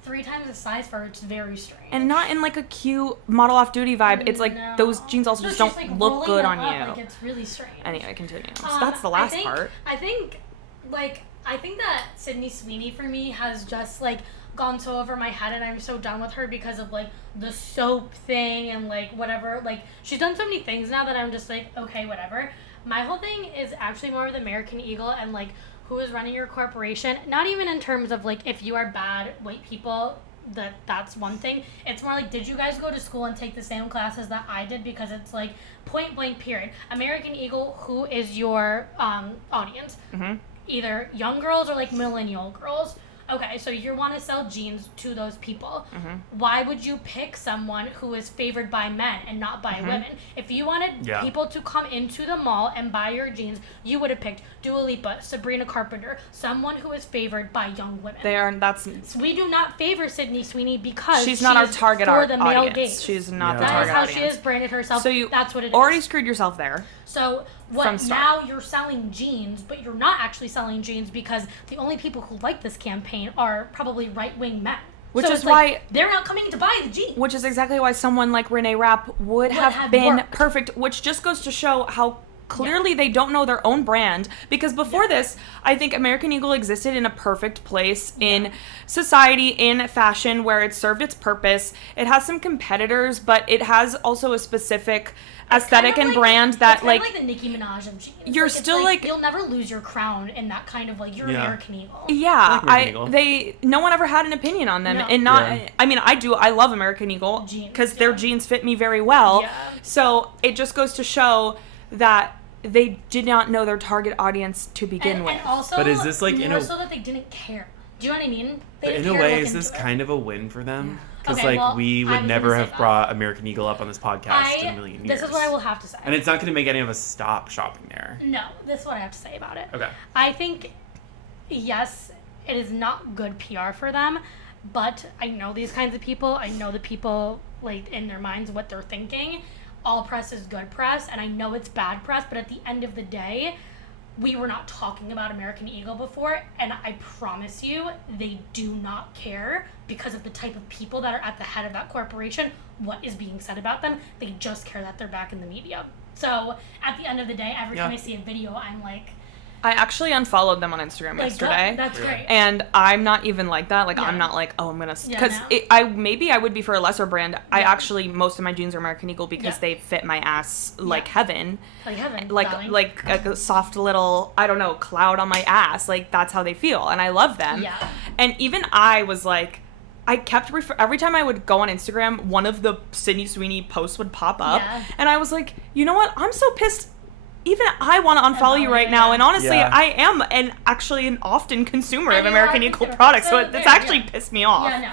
3 times the size for her, which is very strange. And not in like a cute model off-duty vibe. It's like those jeans also just don't like look good on up, you. Like, it's really strange. Anyway, continue. So that's the last part. I think that Sydney Sweeney for me has just like gone so over my head, and I'm so done with her because of like the soap thing and like whatever. Like, she's done so many things now that I'm just like, okay, whatever. My whole thing is actually more of the American Eagle and like who is running your corporation. Not even in terms of like if you are bad white people, that's one thing. It's more like, did you guys go to school and take the same classes that I did? Because it's like point blank period. American Eagle, who is your audience? Mm-hmm. Either young girls or like millennial girls. Okay, so you want to sell jeans to those people. Mm-hmm. Why would you pick someone who is favored by men and not by women? If you wanted people to come into the mall and buy your jeans, you would have picked Dua Lipa, Sabrina Carpenter, someone who is favored by young women. So we do not favor Sydney Sweeney because she's not our target for the male audience. gaze. She's not the target audience. That is how she has branded herself. So that's what it is. Already screwed yourself there. So now you're selling jeans, but you're not actually selling jeans because the only people who like this campaign are probably right-wing men. Which so is why they're not coming to buy the jeans. Which is exactly why someone like Reneé Rapp would have been worked. perfect, which just goes to show how clearly they don't know their own brand. Because before this, I think American Eagle existed in a perfect place in society, in fashion, where it served its purpose. It has some competitors, but it has also a specific aesthetic and brand that like the Nicki Minaj of jeans. You're still like you'll never lose your crown in that kind of like you're American Eagle. Yeah, American Eagle. No one ever had an opinion on them, and I mean I love American Eagle because their jeans fit me very well. Yeah. So it just goes to show that they did not know their target audience to begin with. And also, but is this like more so that they didn't care? Do you know what I mean? But in a way, is this kind of a win for them? Because we would never have brought American Eagle up on this podcast in a million years. This is what I will have to say. And it's not going to make any of us stop shopping there. No, this is what I have to say about it. Okay. I think, yes, it is not good PR for them, but I know these kinds of people. I know the people, like, in their minds, what they're thinking. All press is good press, and I know it's bad press, but at the end of the day, we were not talking about American Eagle before, and I promise you, they do not care because of the type of people that are at the head of that corporation, what is being said about them. They just care that they're back in the media. So, at the end of the day, every time I see a video, I'm like... I actually unfollowed them on Instagram yesterday. That's great. And I'm not even like that. Like, I'm not like, oh, I'm going to... Because maybe I would be for a lesser brand. I actually, most of my jeans are American Eagle because they fit my ass like heaven. Like heaven. Like a soft little, I don't know, cloud on my ass. Like, that's how they feel. And I love them. Yeah. And even I was like... I kept every time I would go on Instagram, one of the Sydney Sweeney posts would pop up. Yeah. And I was like, you know what? I'm so pissed. Even I want to unfollow you right now, and honestly, I am actually an often consumer of American Eagle products, so it's actually pissed me off. Yeah, no,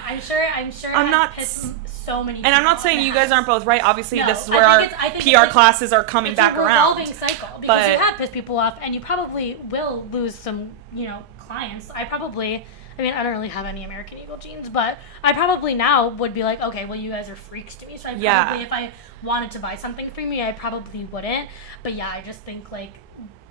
I'm sure I'm not pissed so many people. And I'm not saying you guys aren't both right. Obviously, this is where our PR classes are coming back around. It's a revolving cycle because you have pissed people off, and you probably will lose some, clients. I don't really have any American Eagle jeans, but I probably now would be like, okay, well, you guys are freaks to me, so if I wanted to buy something for me, I probably wouldn't. But yeah, I just think like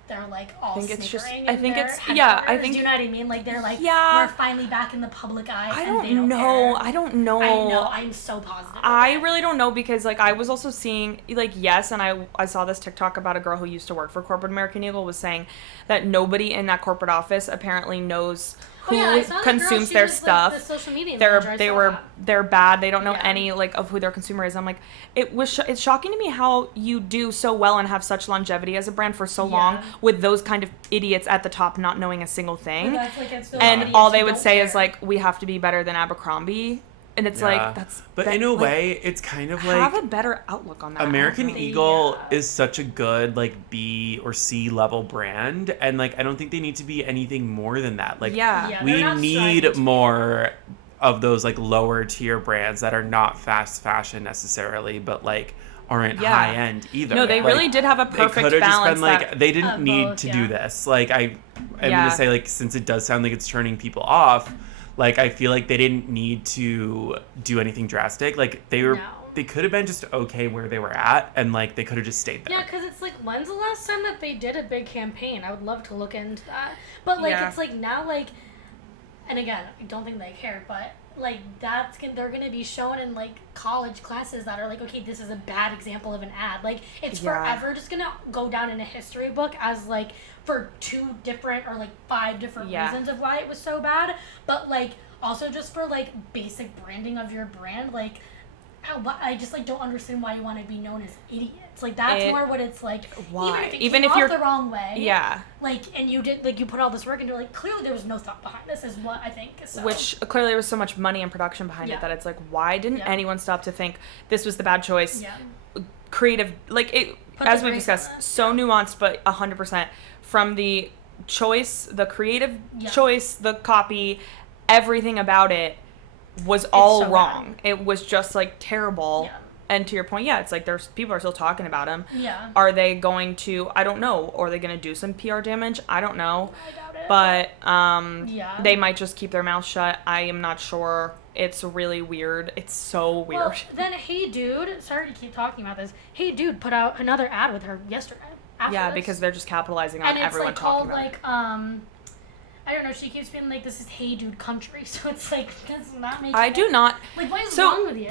they're like all snickering. I think it's do you know what I mean? Like they're like, we're finally back in the public eye. I don't know. I know. I'm so positive. I really don't know because like I was also seeing like and I saw this TikTok about a girl who used to work for corporate American Eagle was saying that nobody in that corporate office apparently knows who I saw that girl. consumes She their was, stuff. Like, the social media manager. They're bad. They don't know Yeah. any like of who their consumer is. I'm like, it's shocking to me how you do so well and have such longevity as a brand for so long with those kind of idiots at the top not knowing a single thing. That's, like, it's those And idiots all they who would don't say care. is like, we have to be better than Abercrombie. And it's like, But in a way, it's kind of like... have a better outlook on that. American Eagle is such a good, like, B or C level brand. And, like, I don't think they need to be anything more than that. Like, we need more of those, like, lower tier brands that are not fast fashion necessarily, but, like, aren't high end either. No, they really did have a perfect balance. balance. Just been, like, they didn't need both, to do this. Like, I'm going to say, like, since it does sound like it's turning people off... Like, I feel like they didn't need to do anything drastic. Like, they could have been just okay where they were at, and, like, they could have just stayed there. Yeah, because it's like, when's the last time that they did a big campaign? I would love to look into that. But, like, it's like, now, like, and again, I don't think they care, but, like, they're going to be shown in, like, college classes that are like, okay, this is a bad example of an ad. Like, it's forever just going to go down in a history book as, like, for 2 different or, like, 5 different reasons of why it was so bad. But, like, also just for, like, basic branding of your brand, like, I just, like, don't understand why you want to be known as idiots. Like, that's more what it's like. Why? Even if you're the wrong way. Yeah. Like, and you did, like, you put all this work into it, like, clearly there was no thought behind this, is what I think. So. Which, clearly there was so much money and production behind it that it's like, why didn't anyone stop to think this was the bad choice? Yeah. Creative, like, it, as we've discussed, so nuanced, but 100%. From the choice, the creative choice, the copy, everything about it was all so wrong. Bad. It was just, like, terrible. Yeah. And to your point, it's like there's people are still talking about him. Yeah. Are they going to? I don't know. Or are they going to do some PR damage? I don't know. I doubt it. But they might just keep their mouth shut. I am not sure. It's really weird. It's so weird. Well, then Hey Dude, sorry to keep talking about this. Hey Dude put out another ad with her yesterday. Yeah, because they're just capitalizing on everyone talking about it. And it's called, I don't know, she keeps being like, this is Hey Dude country, so it's like, that's not making I do not. Like, what is wrong with you?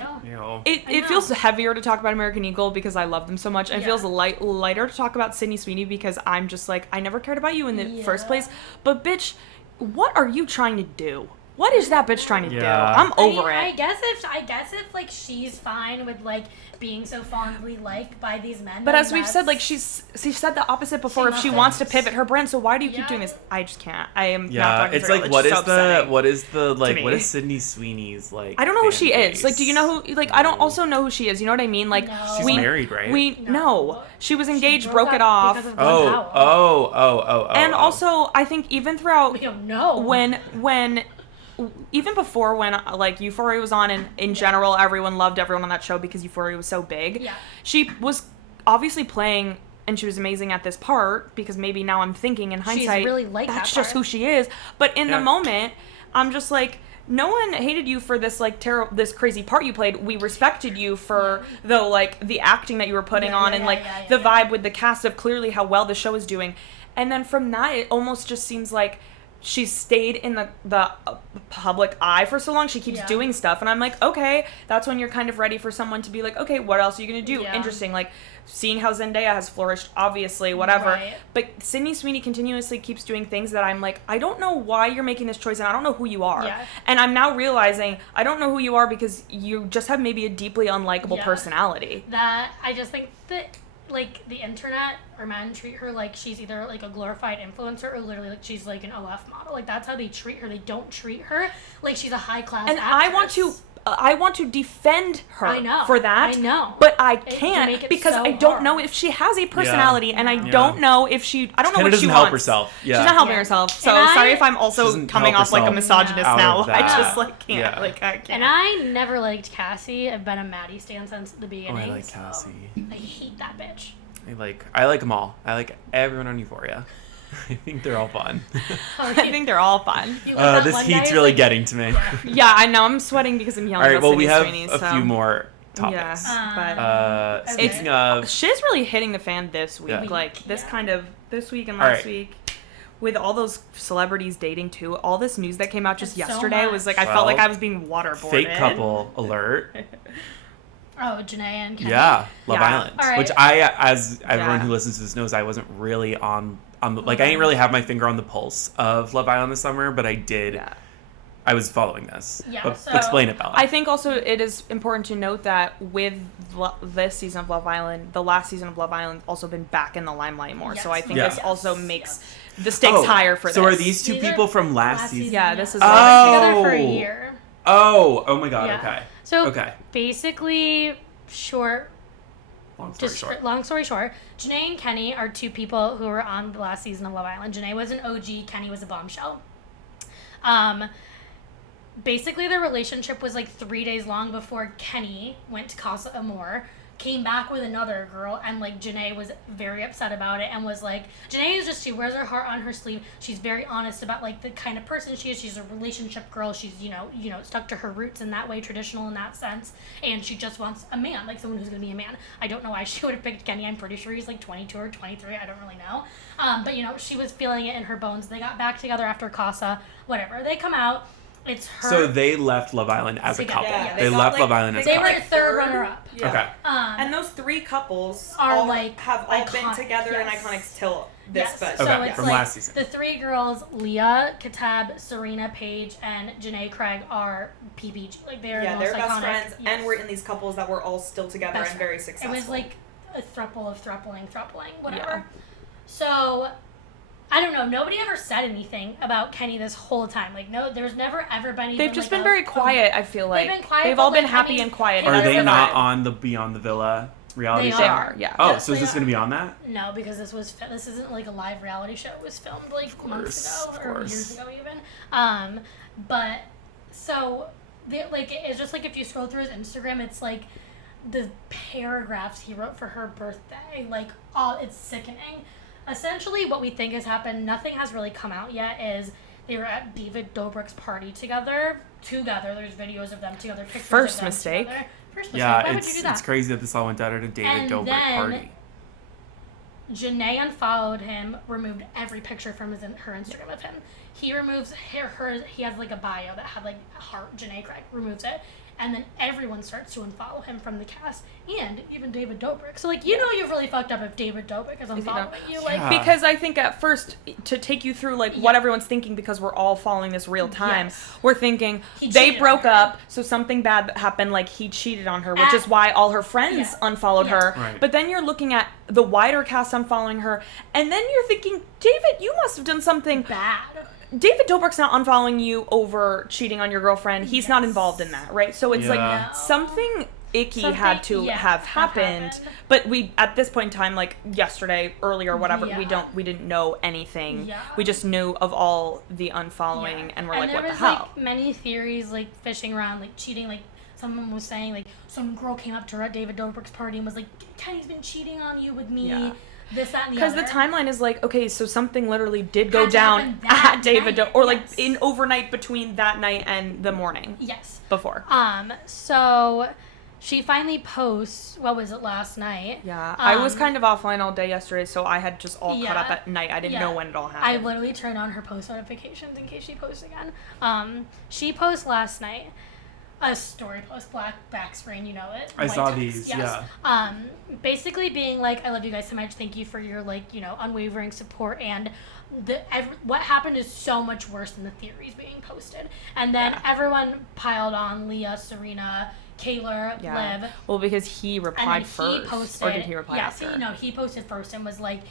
It feels heavier to talk about American Eagle because I love them so much, and it feels lighter to talk about Sydney Sweeney because I'm just like, I never cared about you in the first place. But bitch, what are you trying to do? What is that bitch trying to do? I'm over it. I guess if like she's fine with like being so fondly liked by these men. But as we've said, like she's said the opposite before. If she wants to pivot her brand, so why do you keep doing this? I just can't. I am not talking it's like what is Sydney Sweeney's like? I don't know who she is. Like, do you know who? Like, I don't also know who she is. You know what I mean? Like, she's married, right? No, she was engaged, broke it off. Oh. And also, I think even throughout when. Even before when, like, Euphoria was on and in general everyone loved everyone on that show because Euphoria was so big, she was obviously playing and she was amazing at this part because maybe now I'm thinking in hindsight, she's really like that's just who she is. But in the moment, I'm just like, no one hated you for this, like, this crazy part you played. We respected you for the acting that you were putting on and the vibe with the cast of clearly how well the show is doing. And then from that, it almost just seems like she's stayed in the public eye for so long. She keeps doing stuff. And I'm like, okay, that's when you're kind of ready for someone to be like, okay, what else are you going to do? Yeah. Interesting. Like, seeing how Zendaya has flourished, obviously, whatever. Right. But Sydney Sweeney continuously keeps doing things that I'm like, I don't know why you're making this choice, and I don't know who you are. Yeah. And I'm now realizing I don't know who you are because you just have maybe a deeply unlikable personality. That, I just think that, like, the internet or men treat her like she's either like a glorified influencer or literally like she's like an OF model. Like, that's how they treat her. They don't treat her like she's a high class actress. I want to defend her for that. I know. But I can't because I don't know if she has a personality and I don't know if she I don't know what she wants. Help herself. Yeah. She's not helping herself. So sorry if I'm also coming off like a misogynist now. I just like can't. Yeah. Like, I can't. And I never liked Cassie. I've been a Maddie stan since the beginning. Oh, I like Cassie. I hate that bitch. I like them all. I like everyone on Euphoria. I think they're all fun. I think they're all fun. This heat's really getting to me. Yeah, I know. I'm sweating because I'm yelling. All right, well, we have Sweeney, a few more topics. Yeah, but speaking of, shit's really hitting the fan this week. Yeah. Like this week and last week. With all those celebrities dating too, all this news that came out just yesterday was like I felt like I was being waterboarded. Fake couple alert. Oh, JaNa and Kenny. Yeah, Love Yeah. Island. All right. Which as everyone Yeah. who listens to this knows, I wasn't really on the, like, I didn't really have my finger on the pulse of Love Island this summer, but I did. Yeah. I was following this. Yeah, But so- explain it, Bella. I think also it is important to note that with this season of Love Island, the last season of Love Island also been back in the limelight more. So I think Yes. this also makes the stakes higher for this. So are these two These are people from last season? Yeah, this is They've last been together for a Oh. year. Oh my god, Yeah. okay. So Okay. basically, long story short, JaNa and Kenny are two people who were on the last season of Love Island. JaNa was an OG, Kenny was a bombshell. Basically, their relationship was like 3 days long before Kenny went to Casa Amor, came back with another girl, and like JaNa was very upset about it and was like, JaNa is just, she wears her heart on her sleeve. She's very honest about like the kind of person she is. She's a relationship girl. She's, you know, stuck to her roots in that way, traditional in that sense. And she just wants a man, like someone who's going to be a man. I don't know why she would have picked Kenny. I'm pretty sure he's like 22 or 23. I don't really know. But you know, she was feeling it in her bones. They got back together after Casa, whatever. They come out. It's her. So they left Love Island as a Together, couple. yeah. They got, left like, Love Island as a They couple. were third runner-up. Yeah. Okay. And those three couples Are, all like, have all been iconic, together and yes. iconic till this. Yes. But So Okay, it's from like last season. the three girls, Leah, Kitab, Serena Page, and JaNa Craig are PPG. Like they're yeah, the they're most best iconic. friends, Yes. and we're in these couples that were all still together Best and very friends. successful. It was like a throuple of throupling, whatever. Yeah. So I don't know. Nobody ever said anything about Kenny this whole time. Like no, there's never ever been. Even, They've just like, been very quiet, I feel like. They've been quiet, They've but, all been like, happy I mean, and quiet. Are Are and they that's not fine. on the Beyond the Villa reality They show? They are, yeah. Oh, Yes, so is they this are. going to be on that? No, because this isn't like a live reality show. It was filmed like months Of ago or course. years ago even. But so it's just like if you scroll through his Instagram, it's like the paragraphs he wrote for her birthday. Like it's sickening. Essentially, what we think has happened, nothing has really come out yet, is they were at David Dobrik's party together. There's videos of them together. Pictures First of them mistake. Together. First mistake. Yeah, Why would you do that? it's crazy that this all went down at a David And Dobrik then- party. JaNa unfollowed him, removed every picture from her Instagram of him. He removes her. He has like a bio that had like a heart. JaNa Craig removes it, and then everyone starts to unfollow him from the cast, and even David Dobrik. So like you've really fucked up if David Dobrik is unfollowing you. Like Yeah. Because I think at first, to take you through like what Yeah. everyone's thinking, because we're all following this real time, Yes. we're thinking He they cheated broke on her. up, so something bad happened, like he cheated on her, which Ah. is why all her friends Yeah. unfollowed Yeah. her. Right. But then you're looking at the wider cast unfollowing her, and then you're thinking, David, you must have done something. bad. David Dobrik's not unfollowing you over cheating on your girlfriend. He's not Yes. involved in that, right? So it's Yeah. like something icky Something- had to yeah, have happened. happened. But we at this point in time, like yesterday, earlier, whatever, Yeah. we didn't know anything. Yeah. We just knew of all the unfollowing, and we're like, there what the was hell? like many theories like fishing around, like cheating. Like someone was saying, like some girl came up to her at David Dobrik's party and was like, "Kenny's been cheating on you with me." Yeah. This, that, and the Because other. the timeline is like, okay, so something literally did go Had to down happen that at David, night, or like yes. in overnight between that night and the morning Yes. before. So she finally posts, what was it, last night? Yeah, I was Um, kind of offline all day yesterday, so I had just all caught Yeah. up at night. I didn't Yeah. know when it all I happened. literally turned on her post notifications in case she posts again. She posted last night a story post, back screen, you know it. I white saw text, these, yes. yeah. Basically being like, I love you guys so much. Thank you for your unwavering support, and what happened is so much worse than the theories being posted. And then Yeah. everyone piled on Leah, Serena, Kayla, Yeah. Liv. Well, because he And then replied he first, posted, or did he reply yeah, after? he posted first and was like,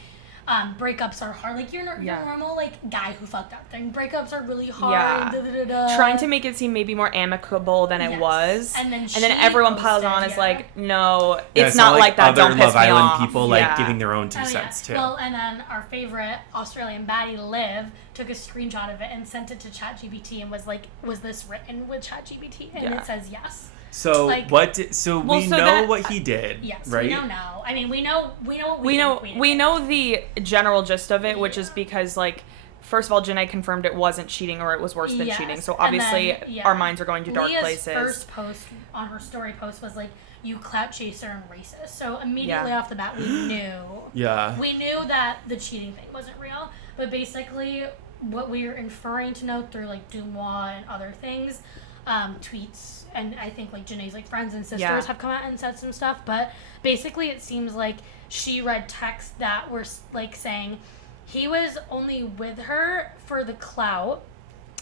breakups are hard. Like your Yeah. normal like guy who fucked up thing. Breakups are really hard. Yeah. Da-da-da-da. Trying to make it seem maybe more amicable than it Yes. was, And then then she everyone piles posted, on is yeah. like, no, Yeah, it's I saw, not like that. Other Don't piss Love me Island off. people like Yeah. giving their own two Oh, cents too. Well, and then our favorite Australian baddie, Liv, took a screenshot of it and sent it to ChatGPT and was like, "Was this written with ChatGPT?" And Yeah. it says yes. So like- so Well, we so know that- what he did, Yes, right? we know now. I mean, we know what We know think we did. know the general gist of it, which is Yeah. because like, first of all, JaNa confirmed it wasn't cheating, or it was worse than Yes. cheating. So And obviously, then, yeah. our minds are going to dark Leah's places. first post on her story post was like, "You clout chaser and racist." So immediately Yeah. off the bat, we knew. Yeah. We knew that the cheating thing wasn't real, but basically what we are inferring to know through like Dumois and other things, tweets, and I think like JaNa's like friends and sisters Yeah. have come out and said some stuff, but basically it seems like she read texts that were like saying he was only with her for the clout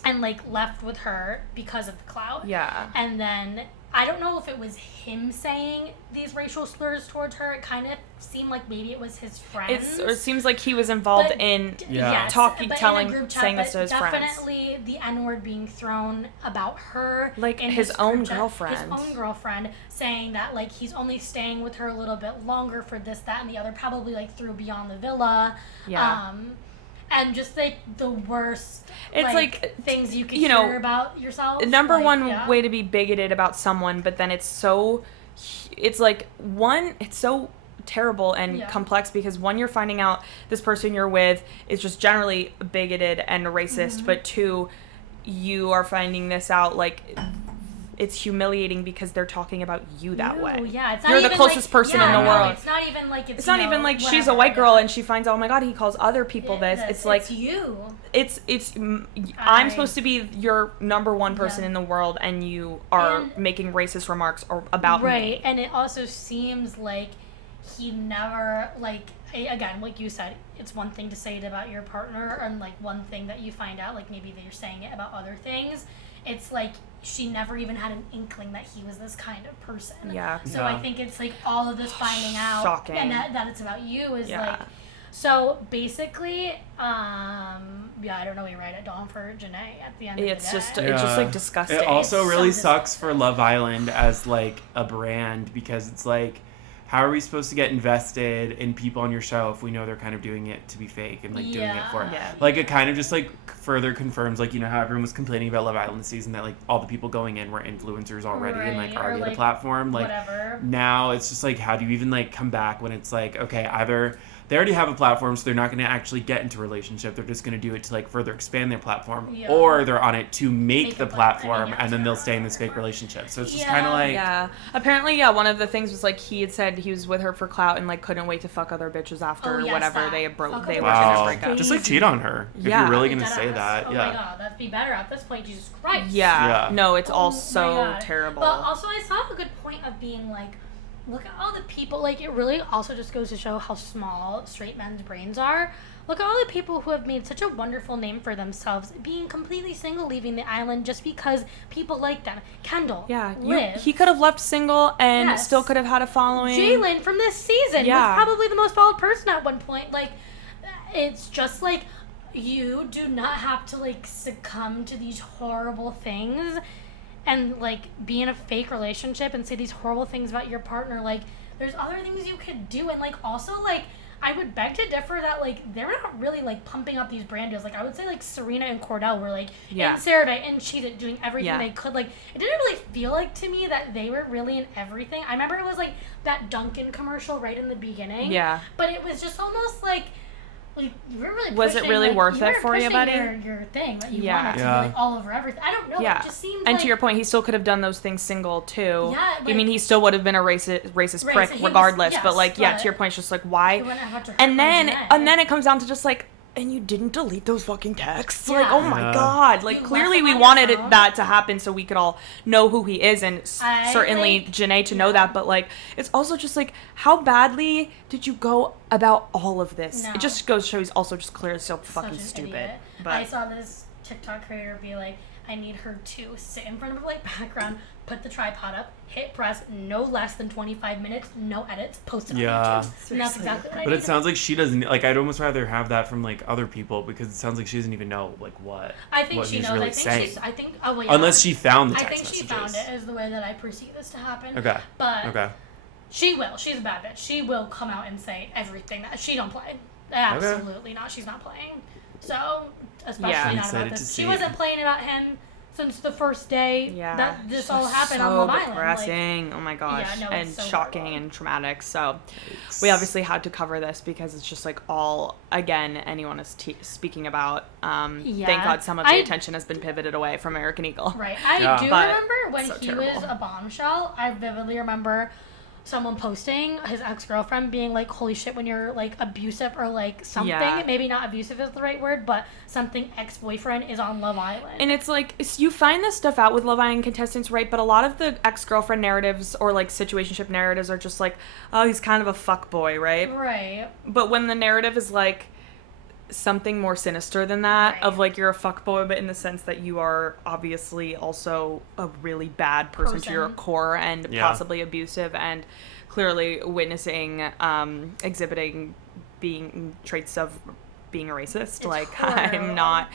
and like left with her because of the clout. Yeah. And then I don't know if it was him saying these racial slurs towards her. It kind of seemed like maybe it was his friends. It seems like he was involved But in Yeah. talking, but in a telling, group chat, saying this but to his friends. definitely the N-word being thrown about her. Like in his this own group chat. girlfriend. His own girlfriend, saying that like he's only staying with her a little bit longer for this, that, and the other. Probably like through Beyond the Villa. Yeah. And just like the worst. It's like, things you could you know, hear about yourself. Number like, one yeah. way to be bigoted about someone, but then it's so terrible and Yeah. complex because one, you're finding out this person you're with is just generally bigoted and racist, Mm-hmm. but two, you are finding this out like it's humiliating because they're talking about you that way. Yeah, it's not You're the even closest like, person yeah, in the no, world. It's not even like It's not even like she's a white girl and she finds out, oh my god, he calls other people this. It's like you. I'm supposed to be your number one person Yeah. in the world, and you are And- making racist remarks about right, me. and it also seems like he never again, like you said, it's one thing to say it about your partner, and like one thing that you find out, like maybe they're saying it about other things. It's like she never even had an inkling that he was this kind of person. Yeah. So Yeah. I think it's like all of this finding out Shocking. and that it's about you is Yeah. like. So basically, I don't know. We write it down for JaNa at the end It's of the just day. it's just Yeah. like disgusting. It also It's really so sucks disgusting. for Love Island as like a brand because it's like, how are we supposed to get invested in people on your show if we know they're kind of doing it to be fake and like doing it for Yeah. like it kind of just like further confirms like, you know, how everyone was complaining about Love Island this season that like all the people going in were influencers already and like Right, or, already had a like, platform, like whatever. now it's just like, how do you even like come back when it's like, okay, either they already have a platform, so they're not going to actually get into a relationship. They're just going to do it to like further expand their platform, Yeah. or they're on it to make Make the a platform, platform, yeah. and then they'll stay in this fake relationship. So it's just Yeah. kind of like, Yeah. Apparently, yeah, one of the things was like he had said he was with her for clout and like couldn't wait to fuck other bitches after Oh, or yes, whatever that. they Fuck were other gonna wow, break up. just like cheat on her if Yeah. you're really going to Deadass. say that. Oh Yeah. my god, that'd be better at this point. Jesus Christ. Yeah. Yeah. No, it's all Oh my so God. terrible. But also, I saw a good point of being like, look at all the people. Like, it really also just goes to show how small straight men's brains are. Look at all the people who have made such a wonderful name for themselves, being completely single, leaving the island just because people like them. Kendall, yeah, Liv, he could have left single and Yes. still could have had a following. Jalen from this season Yeah. was probably the most followed person at one point. Like, it's just like, you do not have to like succumb to these horrible things and like be in a fake relationship and say these horrible things about your partner. Like, there's other things you could do, and like also like I would beg to differ that like they're not really like pumping up these brand deals. Like, I would say like Serena and Cordell were like Yeah. in Cerebay and Cheetah doing everything Yeah. they could. Like, it didn't really feel like to me that they were really in everything. I remember it was like that Dunkin' commercial right in the beginning. Yeah. But it was just almost like you were really Was it pushing, really like, worth you it were for you, pushing buddy? Your thing that you Yeah. wanted to Yeah. be like all over everything. I don't know. Yeah. It just seems And like to your point, he still could have done those things single too. Yeah, I like- mean, he still would have been a racist Right, prick so he was- regardless. yes, but like, yeah, but to your point, it's just like you why? wouldn't have to hurt And then Janae. it comes down to just like, and you didn't delete those fucking texts. Yeah. Like, oh my Yeah. god! Like, You clearly left we them on wanted your phone. that to happen so we could all know who he is, and I, certainly like, JaNa to know yeah. that. But like, it's also just like, how badly did you go about all of this? No. It just goes to show he's also just clearly so Such fucking an stupid. idiot. But I saw this TikTok creator be like, I need her to sit in front of like background, put the tripod up, hit press, no less than 25 minutes, no edits, post it Yeah. on YouTube. And that's exactly what I But did. it sounds like she doesn't like. I'd almost rather have that from like other people because it sounds like she doesn't even know like what. I think what she he's knows. really I think saying. she's. I think. Oh well. Yeah. Unless she found the I text think she messages. found it is the way that I perceive this to happen. Okay. But Okay. she will. She's a bad bitch. She will come out and say everything that she don't play. Absolutely not. She's not playing. So especially Yeah. I'm not excited about to this. see She it. wasn't playing about him since the first day yeah, that this it's all just happened so on Love Island. Like, depressing. Oh my gosh, Yeah, no, and it's so shocking horrible. and traumatic. So we obviously had to cover this because it's just like all again anyone is speaking about. Yeah. Thank God some of the I- attention has been pivoted away from American Eagle. right. I Yeah. do But remember when so he terrible. was a bombshell. I vividly remember someone posting his ex-girlfriend being like, holy shit, when you're like abusive or like something, Yeah. maybe not abusive is the right word, but something ex-boyfriend is on Love Island. And it's like, you find this stuff out with Love Island contestants, right? But a lot of the ex-girlfriend narratives or like situationship narratives are just like, oh, he's kind of a fuckboy, right? Right. But when the narrative is like something more sinister than that, Right. of like you're a fuckboy, but in the sense that you are obviously also a really bad person to your core and Yeah. possibly abusive and clearly witnessing, exhibiting being traits of being a racist. It's like horrible.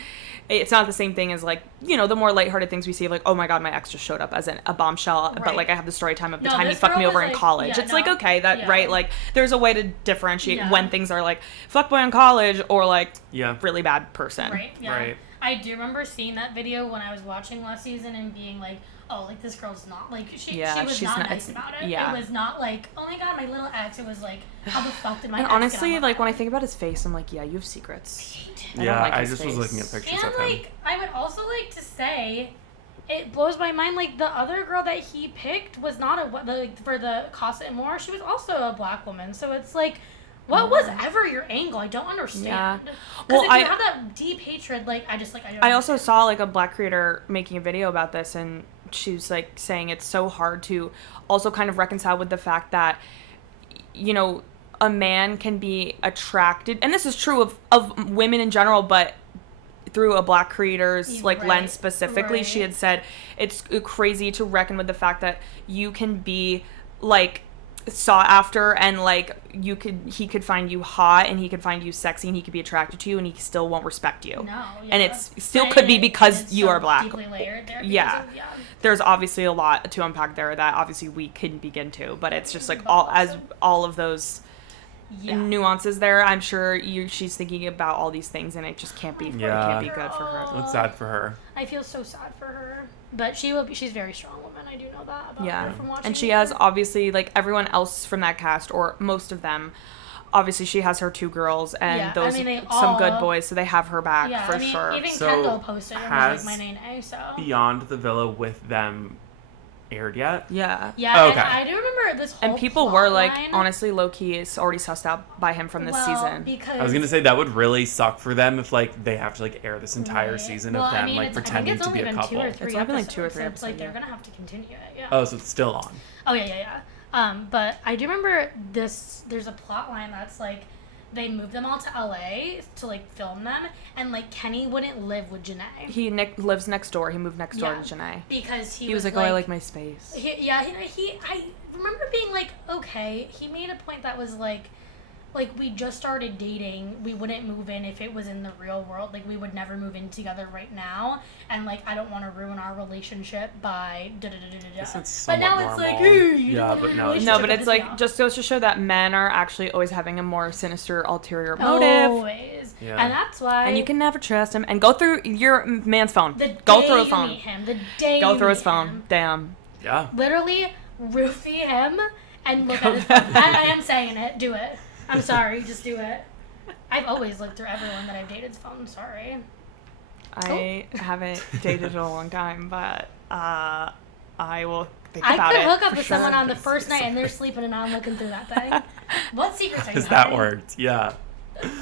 it's not the same thing as like, you know, the more lighthearted things we see, like, oh my god, my ex just showed up as a bombshell, but Right. like I have the story time of the No, time he this fucked me girl over was in like- college. yeah, It's like, no. okay, that Yeah. right, like there's a way to differentiate Yeah. when things are like fuckboy in college or like Yeah. really bad person. Right. Yeah. Right. I do remember seeing that video when I was watching last season and being like, oh, like this girl's not like she was she's not not- nice about it. yeah. It was not like, oh my god, my little ex. It was like, how the fuck did my And ex get on honestly, Love like when I Island? think about his face, I'm like, yeah, you have secrets. I don't Yeah, like I his just was face. looking at pictures And of him. like, I would also like to say, it blows my mind. Like the other girl that he picked was not for the Casa and More. She was also a black woman. So it's like, what was ever your angle? I don't understand. Yeah. Because Well, if I- you have that deep hatred, like I don't. I also saw like a black creator making a video about this, and she was like saying it's so hard to also kind of reconcile with the fact that, you know, a man can be attracted, and this is true of women in general, but through a black creator's like Right, lens specifically, she right. had said it's crazy to reckon with the fact that you can be like sought after and like he could find you hot and he could find you sexy and he could be attracted to you and he still won't respect you. No. Yeah. And it's still And could be it- because it's you so are black. Deeply layered there. Yeah. Because of- There's obviously a lot to unpack there that obviously we couldn't begin to, but it's just like But all of those Yeah. nuances there. I'm sure she's thinking about all these things and it just can't be Yeah. it can't be good for her. It's sad for her. I feel so sad for her, but she's a very strong woman. I do know that about Yeah. her from watching. And she her. has obviously like everyone else from that cast or most of them. Obviously, she has her 2 girls and Yeah, I those mean, they some good all- boys, so they have her back Yeah, for I mean, sure. even So, Kendall posted and was has like my name, so. Beyond the Villa with them aired yet? Yeah. Yeah, Okay. and I do remember this whole And people plot were like, line. honestly, low key is already sussed out by him from this well, season. Because I was gonna say that would really suck for them if like they have to like air this entire Right. season Well, of them I mean, like I think pretending it's to only be a been couple. 2 or 3 It's only been like 2 or episodes, 3 so it's like episodes, they're yeah. gonna have to continue it. Yeah. Oh, so it's still on. Oh yeah. But I do remember this. There's a plot line that's like they moved them all to LA to like film them, and like Kenny wouldn't live with JaNa He lives next door. He moved next door Yeah. to Janae. because He was like, oh, I like my space. I remember being like, okay. He made a point that was like we just started dating. We wouldn't move in if it was in the real world. Like we would never move in together right now. And like I don't want to ruin our relationship by da da da da Guess da. it's But now somewhat it's like, normal. hey, you Yeah, don't but want a now it's- No, relationship but with it's this like now. just goes to show that men are actually always having a more sinister, ulterior motive. Always. Yeah. And that's why. And you can never trust him. And go through your man's phone. The Go day through his you phone. meet him, the day Go you through his meet phone. him, Damn. Yeah. literally roofie him and look at his phone. I am saying it. Do it. I'm sorry. Just do it. I've always looked through everyone that I've dated's phone. Sorry. I haven't dated in a long time, but I will think I about could it. hook up for with sure. someone on the first night and they're sleeping and I'm looking through that thing. What secrets are you Because that hiding? worked. Yeah. Okay.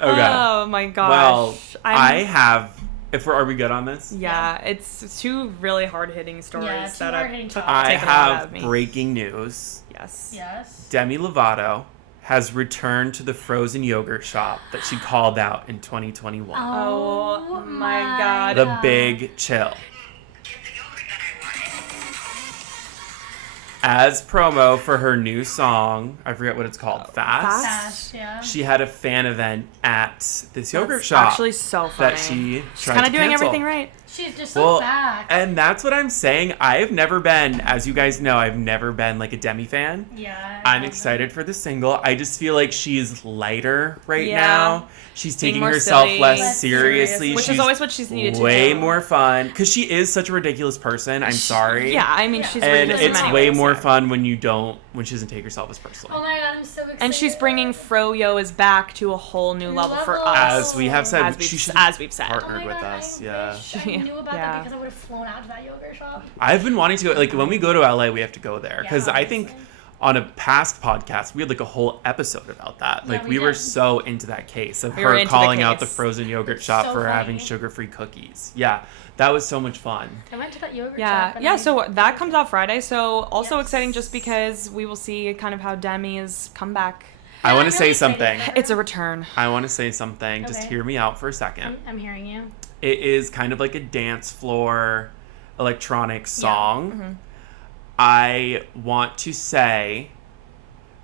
Oh my gosh. Well, I I'm- have. Are we good on this? Yeah, it's 2 really hard-hitting stories Yeah, 2 that hard-hitting took topics. I taken a lot out have of me. breaking news. Yes. Yes. Demi Lovato has returned to the frozen yogurt shop that she called out in 2021. Oh my God. The Big Chill. As promo for her new song, I forget what it's called, Fast. Fast, yeah. She had a fan event at this yogurt That's shop actually so funny. that she She's tried kind to of doing cancel. everything right. She's just so Well, back. and that's what I'm saying. I've never been, as you guys know, I've never been like a Demi fan. Yeah. I'm excited for the single. I just feel like she's lighter right Yeah. now. She's Being taking more herself silly, less less seriously. Which she's is always what she's needed to do. way more fun because she is such a ridiculous person. I'm sorry. Yeah, I mean, Yeah. she's And ridiculous in it's many way ways, more yeah. fun when she doesn't take herself as personally. Oh my god, I'm so excited. And she's bringing Froyo is back to a whole new level for level. us. As we have said, As she should we've said. Oh partnered my with God, us. I Yeah. wish I knew about Yeah. that because I would have flown out to that yogurt shop. I've been wanting to go. Like when we go to LA, we have to go there because Yeah, I think, honestly. on a past podcast, we had like a whole episode about that. Like we we were did. so into that case of We were her into the calling out the case. frozen yogurt It's shop so for having funny. sugar-free cookies. Yeah, that was so much fun. I went to that yogurt Yeah, shop. and yeah. I- So that comes out Friday. So also Yes. exciting, just because we will see kind of how Demi's comeback. I Yeah, want I'm to say really excited something. for her. It's a return. I want to say something. Just Okay. hear me out for a second. I'm hearing you. It is kind of like a dance floor electronic song. Mm-hmm. I want to say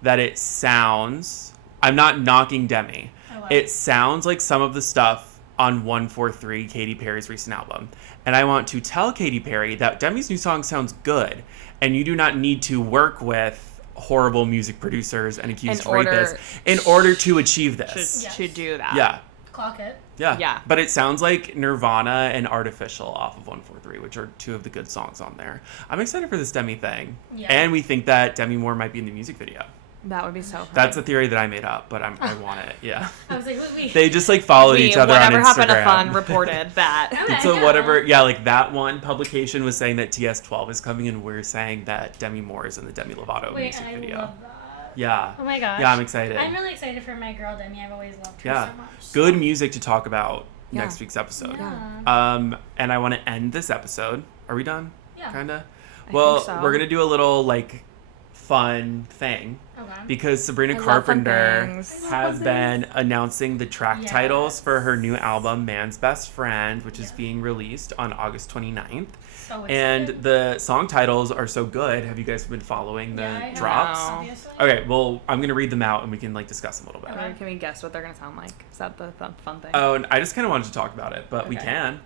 that it sounds, I'm not knocking Demi. I love It sounds like some of the stuff on 143, Katy Perry's recent album. And I want to tell Katy Perry that Demi's new song sounds good, and you do not need to work with horrible music producers and accused rapists in order to achieve this. Should, Yes. should do that. Yeah. Clock it. Yeah. Yeah. But it sounds like Nirvana and Artificial off of 143, which are two of the good songs on there. I'm excited for this Demi thing. Yeah. And we think that Demi Moore might be in the music video. That would be so fun. That's a theory that I made up, but I want it. Yeah. I was like, who's we? They just like followed each other on whatever Instagram. happened to fun reported that. Okay, So yeah. whatever, yeah, like that one publication was saying that TS12 is coming, and we're saying that Demi Moore is in the Demi Lovato Wait, music I video. love that. Yeah. Oh my gosh. Yeah, I'm excited. I'm really excited for my girl Demi. I've always loved her Yeah. so much. Good music to talk about Yeah. next week's episode. Yeah. And I want to end this episode. Are we done? Yeah. Kinda. I Well, think so. we're gonna do a little like fun thing Okay. because Sabrina I love fun Carpenter things. I has love been announcing the track Yes. titles for her new album Man's Best Friend, which is Yeah. being released on August 29th. So And excited. the song titles are so good. Have you guys been following the Yeah, I have, drops? No. obviously. Okay, well, I'm gonna read them out and we can like discuss them a little bit. Okay. Can we guess what they're gonna sound like? Is that the fun thing? Oh, and I just kind of wanted to talk about it, but we Okay. can.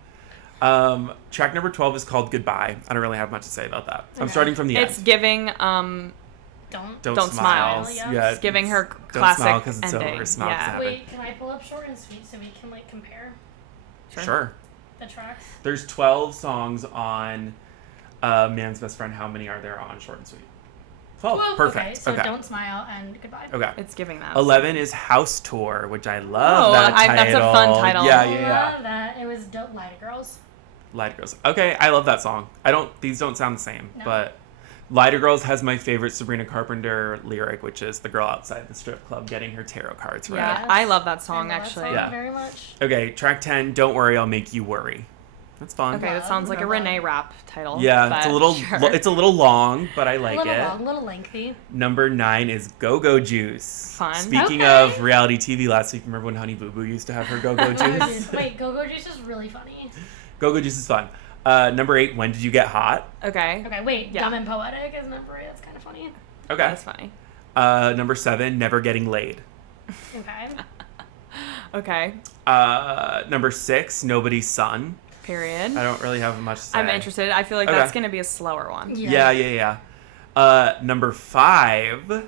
Track number 12 is called Goodbye. I don't really have much to say about that. I'm Okay. starting from the It's end. giving Don't smile. Yeah. Yeah, it's giving her don't classic smile 'cause it's ending. over. Smile 'cause yeah. it's Wait, can I pull up short and sweet so we can like compare Sure. the tracks? There's 12 songs on Man's Best Friend. How many are there on Short and Sweet? 12. Well, Perfect. Okay, so okay. Don't Smile and Goodbye. Okay. It's giving that. 11 is House Tour, which I love Oh, that title. that's a fun title. Yeah, I yeah, yeah. love that. It was Don't Lie to Girls. Lighter Girls. Okay, I love that song. These don't sound the same, No. but Lighter Girls has my favorite Sabrina Carpenter lyric, which is the girl outside the strip club getting her tarot cards read. Yeah, Yes. I love that song I love actually. that song Yeah. very much. Okay, track 10, Don't Worry, I'll Make You Worry. That's fun. Okay, that sounds like a Love. Reneé Rapp title. Yeah, it's a but little sure. it's a little long, but I like a little it. long, a little lengthy. Number 9 is Go-Go Juice. Fun. Speaking Okay. of reality TV last week, remember when Honey Boo Boo used to have her Go-Go Go-Go Juice? Juice. Wait, Go-Go Juice is really funny. Go-Go Juice is fun. Number 8, When Did You Get Hot? Okay. Okay, wait, Yeah. Dumb and Poetic is number 8. That's kind of funny. Okay. That's funny. Number 7, Never Getting Laid. Okay. Okay. Number 6, Nobody's Son. Period. I don't really have much to say. I'm interested. I feel like Okay. that's gonna be a slower one. Yeah. Yeah. Number 5,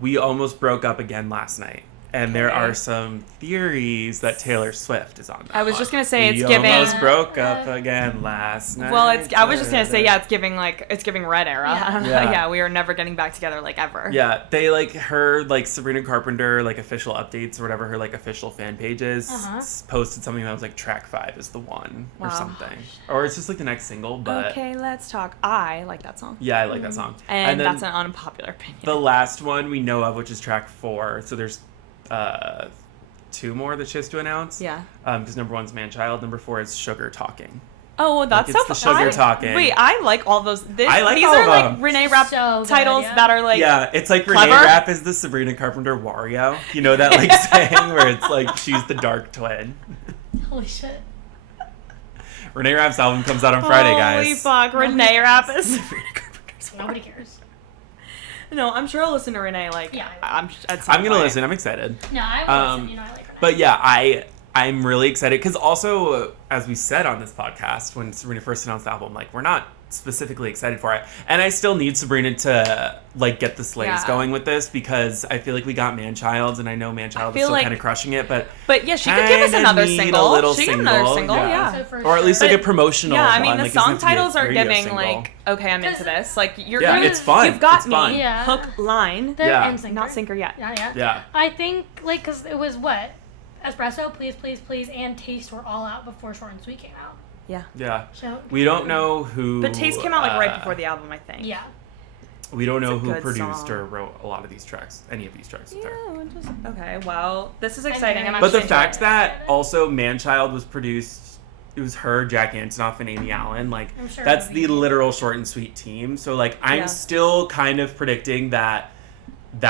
We Almost Broke Up Again Last Night. And there Okay. are some theories that Taylor Swift is on that I was one. just gonna say We it's giving. almost broke up again last night. Well, I was just gonna say yeah, it's giving Red Era. Yeah. Yeah. Yeah, we are never getting back together like ever. Yeah, they like her like Sabrina Carpenter like official updates or whatever her like official fan pages Uh-huh. posted something that was like track 5 is the one or Wow. something, or it's just like the next single. But Okay, let's talk. I like that song. yeah, I like that song. And then that's an unpopular opinion. the last one we know of, which is track 4. So there's 2 more that she has to announce. Yeah. Because number 1's Man Child, number 4 is Sugar Talking. Oh, that's it's so the fun. sugar talking. Wait, I like all those. I like these all are of like them. Reneé Rapp So good, titles yeah. that are like. Yeah, it's like clever. Reneé Rapp is the Sabrina Carpenter Wario. You know that like saying where it's like she's the dark twin. Holy shit. Reneé Rapp's album comes out on Friday, guys. Holy fuck, Nobody Reneé Rapp cares. is Sabrina Carpenter's Nobody cares. No, I'm sure I'll listen to Reneé. Like, Yeah, I'm gonna listen. I'm excited. No, I will Um, listen. You know, I like her. But yeah, I'm really excited because also, as we said on this podcast when Sabrina first announced the album, like we're not specifically excited for it, and I still need Sabrina to like get the slays Yeah. going with this because I feel like we got Man-Child, and I know Man-Child is feel still like- kind of crushing it, but But yeah, she could give us kinda another need a single. little She could give another single, single, yeah. yeah. So for or at least like a sure. promotional. Yeah, I mean one. the Like, it doesn't song have to be a titles are radio giving single. like, okay, I'm into 'Cause- this. Like you're Yeah, gonna, it's fun. You've got It's me. fun. Yeah. Hook, line, They're Yeah. in sync. not sinker yet. Yeah. Yeah. I think, like, because it was what? Espresso, Please, Please, Please, and Taste were all out before Short and Sweet came out. Yeah. Yeah. So We don't know who. But Taste came out like right before the album, I think. Yeah. We don't know It's a who good produced song. or wrote a lot of these tracks, any of these tracks with her. Okay, well, this is exciting. I'm But the actually fact enjoying it. that also Manchild was produced, it was her, Jack Antonoff, and Amy Allen. Like, I'm sure that's it'll the be- literal short and sweet team. So, like, I'm Yeah. still kind of predicting that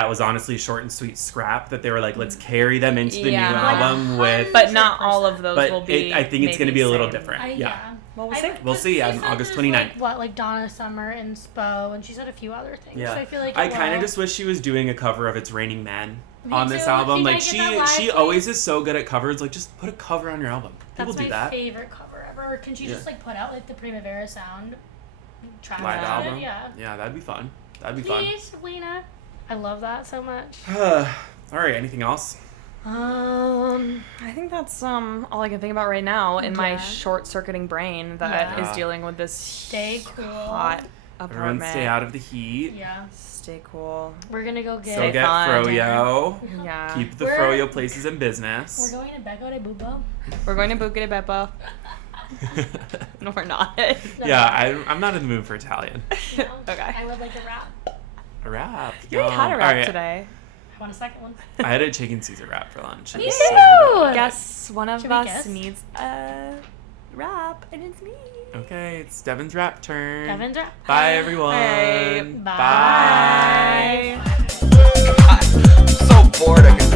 was honestly a short and sweet scrap. That they were like, let's carry them into the Yeah. new album with. But not all of those will But be. I think it's going to maybe be a little same. different. Yeah. Yeah. Well, we'll see. We'll see She on said August there's, 29th. Like, what, like Donna Summer and Spo, and she said a few other things. Yeah. So I feel like I kind of just wish she was doing a cover of It's Raining Men Me on this too. album. If Like, she might get that she live always play. is so good at covers. Like, just put a cover on your album. People That's do my that. favorite cover ever. Or can she Yeah. just like put out like the Primavera Sound track? Live of it? album. Yeah. That'd be fun. That'd be fun. Please, Sabrina. I love that so much. All right. Anything else? I think that's all I can think about right now in my Yeah. short-circuiting brain that is Yeah. dealing with this Stay cool. hot Everyone apartment. stay out of the heat. Yeah. Stay cool. We're gonna go get. So get fun. froyo. Yeah. Keep the We're- froyo places in We're business. going to Becco de Bubo. We're going to Buca de Beppo. No, we're not. Yeah, I'm not in the mood for Italian. No. Okay. I would like a wrap. A wrap. You already had a All wrap right. today. I want a second one. I had a chicken Caesar wrap for lunch. Me It was too! so good. Guess one of Should we us guess? needs a wrap, and it's me. Okay, it's Devin's wrap turn. Devin's wrap. Bye, everyone. Hey, Bye. Bye. So bored I could